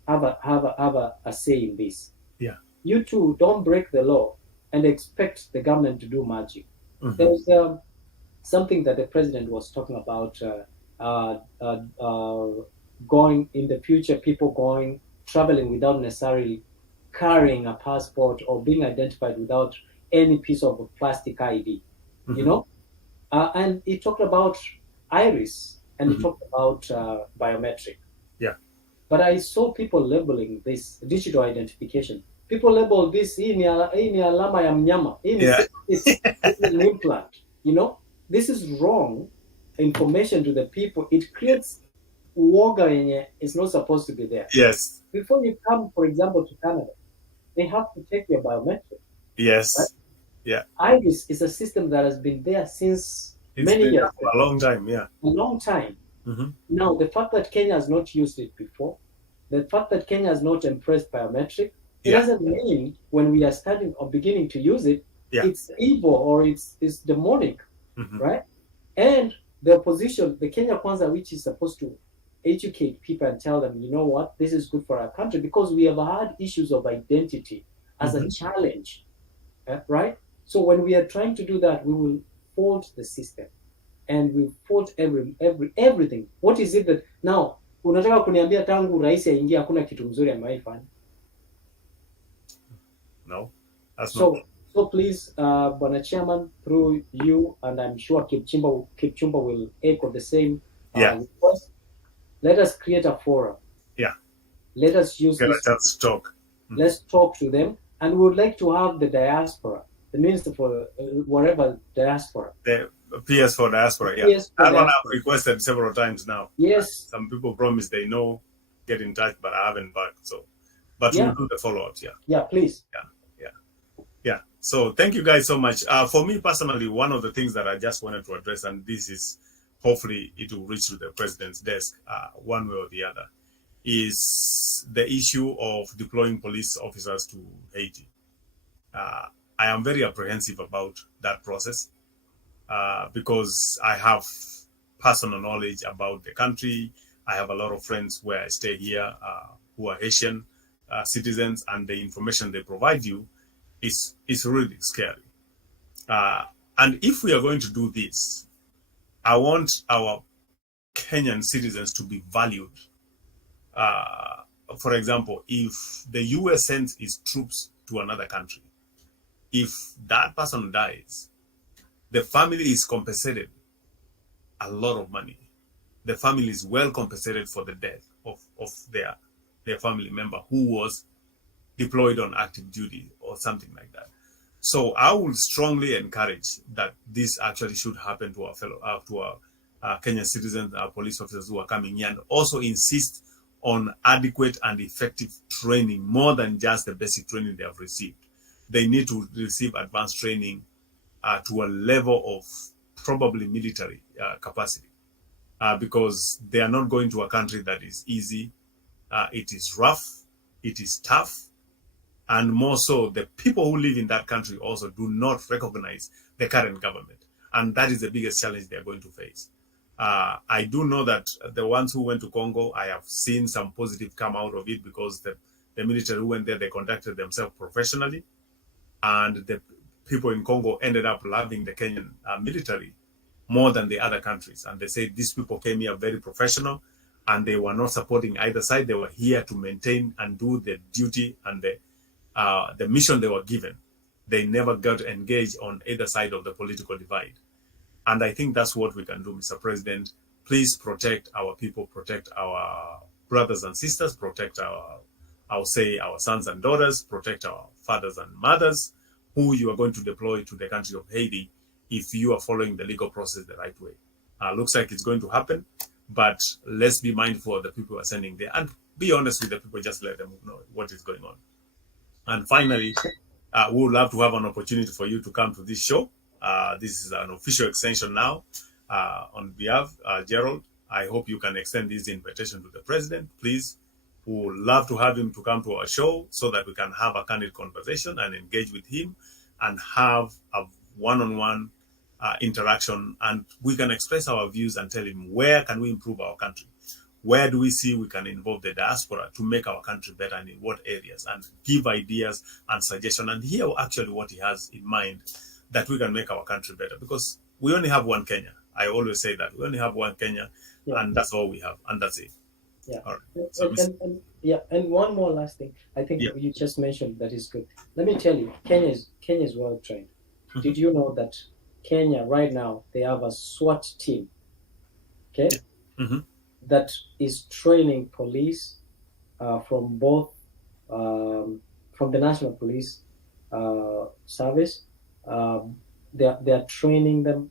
have a say in this. Yeah. You too don't break the law and expect the government to do magic. There was something that the president was talking about, going in the future, people traveling without necessarily carrying a passport or being identified without any piece of plastic ID, and he talked about iris, and he talked about biometric. Yeah. But I saw people labeling this digital identification. People label this, hii ni alama ya mnyama. It's an implant. This is wrong information to the people. It creates woga yenye is not supposed to be there. Yes. Before you come, for example, to Canada, they have to take your biometric. Yes. Right? Yeah. IRIS is a system that has been there since many years. A long time, yeah. A long time. Now, the fact that Kenya has not used it before, the fact that Kenya has not embraced biometric, it doesn't mean when we are starting or beginning to use it, it's evil or it's demonic, right? And the opposition, the Kenya Kwanza, which is supposed to educate people and tell them, you know what, this is good for our country, because we have had issues of identity as a challenge, right? So when we are trying to do that, we will fault the system and we fault everything. What is it that now unataka kuniambia tangu rais aingia hakuna kitu mzuri amewaifanya? No, that's So not. so please, Bwana Chairman, through you, and I'm sure Kipchumba will echo the same request. Let us create a forum. Yeah. Let us use Get a this. chance to talk. Let's talk to them, and we would like to have the diaspora, the minister for whatever diaspora. The PS for diaspora, yeah. PS for That one diaspora. I've requested several times now. Yes. Some people promise they know, get in touch, but I haven't back. So, but Yeah. we'll do the follow-ups, yeah. Yeah, please. Yeah. So thank you guys so much. For me personally, one of the things that I just wanted to address, and this is hopefully it will reach to the president's desk one way or the other, is the issue of deploying police officers to Haiti. I am very apprehensive about that process because I have personal knowledge about the country. I have a lot of friends where I stay here who are Haitian citizens, and the information they provide you is really scary. And if we are going to do this, I want our Kenyan citizens to be valued. For example, if the US sends its troops to another country, if that person dies, the family is compensated a lot of money. The family is well compensated for the death of their family member who was deployed on active duty or something like that. So I would strongly encourage that this actually should happen to our Kenyan citizens, our police officers who are coming here, and also insist on adequate and effective training, more than just the basic training they have received. They need to receive advanced training to a level of probably military capacity because they are not going to a country that is easy. It is rough, it is tough, and more so, the people who live in that country also do not recognize the current government. And that is the biggest challenge they are going to face. I do know that the ones who went to Congo, I have seen some positive come out of it because the military who went there, they conducted themselves professionally. And the people in Congo ended up loving the Kenyan military more than the other countries. And they say these people came here very professional and they were not supporting either side. They were here to maintain and do the duty and the mission they were given. They never got engaged on either side of the political divide. And I think that's what we can do, Mr. President. Please protect our people, protect our brothers and sisters, protect our sons and daughters, protect our fathers and mothers, who you are going to deploy to the country of Haiti if you are following the legal process the right way. Looks like it's going to happen, but let's be mindful of the people who are sending there and be honest with the people, just let them know what is going on. And finally, we would love to have an opportunity for you to come to this show. This is an official extension now on behalf of Gerald. I hope you can extend this invitation to the president. Please, we would love to have him to come to our show so that we can have a candid conversation and engage with him and have a one-on-one interaction. And we can express our views and tell him where can we improve our country. Where do we see we can involve the diaspora to make our country better and in what areas, and give ideas and suggestions and hear actually what he has in mind that we can make our country better, because we only have one Kenya. I always say that we only have one Kenya, and that's all we have, and that's it. Yeah. All right. So, and one more last thing. I think you just mentioned that is good. Let me tell you, Kenya is well trained. Did you know that Kenya right now they have a SWAT team? Okay. That is training police from both from the National Police Service. They are training them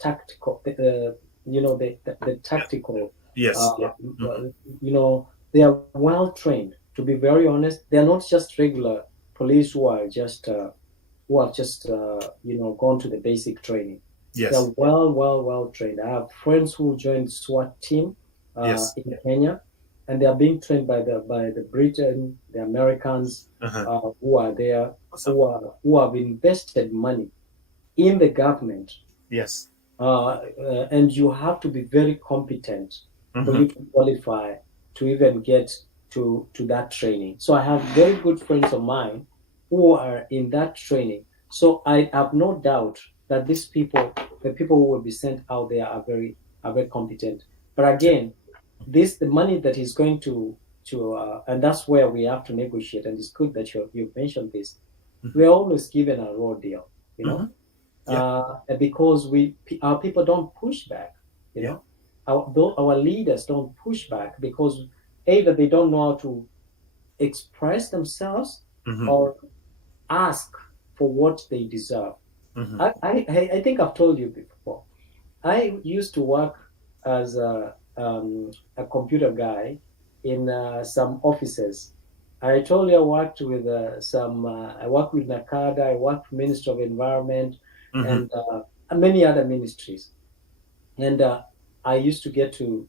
tactical. The tactical. Yes. They are well trained. To be very honest, they are not just regular police who are just gone to the basic training. Yes. They are well trained. I have friends who joined SWAT team in Kenya, and they are being trained by the Britain, the Americans who are there, who have invested money in the government. Yes. And you have to be very competent for you to qualify to even get to that training. So I have very good friends of mine who are in that training. So I have no doubt that these people, the people who will be sent out there, are very competent. But again, the money that is going to and that's where we have to negotiate. And it's good that you mentioned this. We're always given a raw deal, you know, because our people don't push back, you know. Our leaders don't push back because either they don't know how to express themselves or ask for what they deserve. I think I've told you before. I used to work as a computer guy in some offices. I told you I worked with I worked with NACADA, I worked with Ministry of Environment, and many other ministries. And I used to get to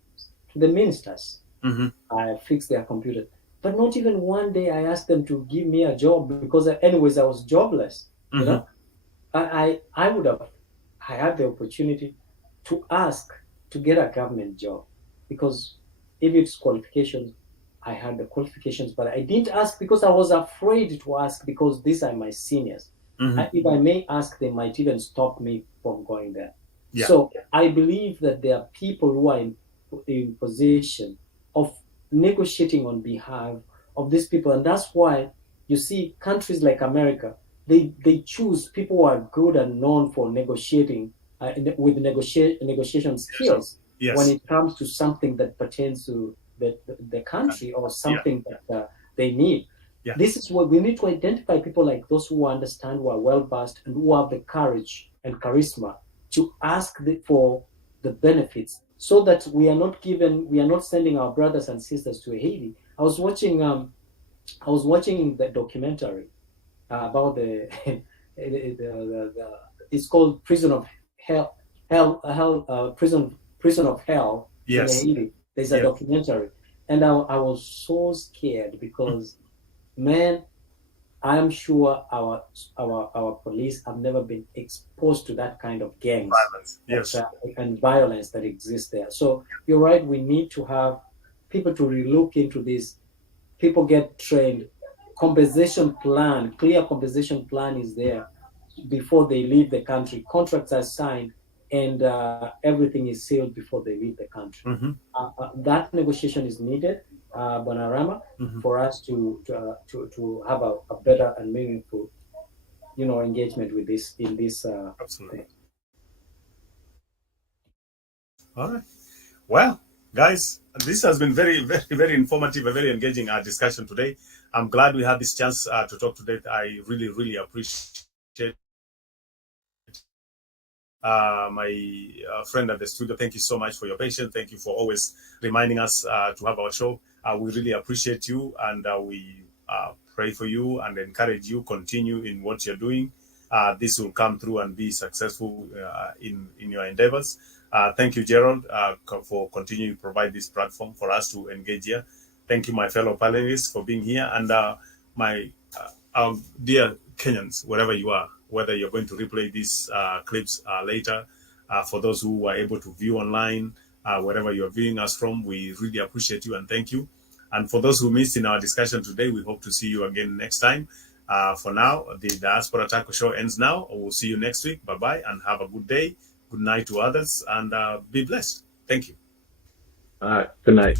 the ministers. I fixed their computers. But not even one day I asked them to give me a job because anyways I was jobless. You know, I would have, I had the opportunity to ask to get a government job because if it's qualifications, I had the qualifications, but I didn't ask because I was afraid to ask because these are my seniors. If I may ask, they might even stop me from going there. So I believe that there are people who are in position of negotiating on behalf of these people, and that's why you see countries like America, they choose people who are good and known for negotiating with negotiation skills when it comes to something that pertains to the country or something that they need. This is what we need to identify: people like those who understand, who are well versed, and who have the courage and charisma to ask for the benefits, so that we are not sending our brothers and sisters to Haiti. I was watching the documentary about it's called Prison of Hell, Prison of Hell in Haiti. There's a documentary, and I was so scared because, man, I'm sure our police have never been exposed to that kind of gangs and violence that exists there. So you're right. We need to have people to relook into this. People get trained. Compensation plan, clear compensation plan is there before they leave the country. Contracts are signed, and everything is sealed before they leave the country. That negotiation is needed, Bonarama, for us to have a better and meaningful, engagement with this in this. Absolutely. Thing. All right. Well, guys, this has been very, very, very informative, a very engaging discussion today. I'm glad we had this chance to talk today. I really, really appreciate my friend at the studio. Thank you so much for your patience. Thank you for always reminding us to have our show. We really appreciate you, and we pray for you and encourage you. Continue in what you're doing. This will come through and be successful in your endeavors. Thank you, Gerald, for continuing to provide this platform for us to engage here. Thank you, my fellow panelists, for being here, and my our dear Kenyans, wherever you are, whether you're going to replay these clips later, for those who are able to view online, wherever you're viewing us from, we really appreciate you and thank you. And for those who missed in our discussion today, we hope to see you again next time. For now, the Diaspora Taco Show ends now. We'll see you next week. Bye-bye, and have a good day. Good night to others, and be blessed. Thank you. All right. Good night.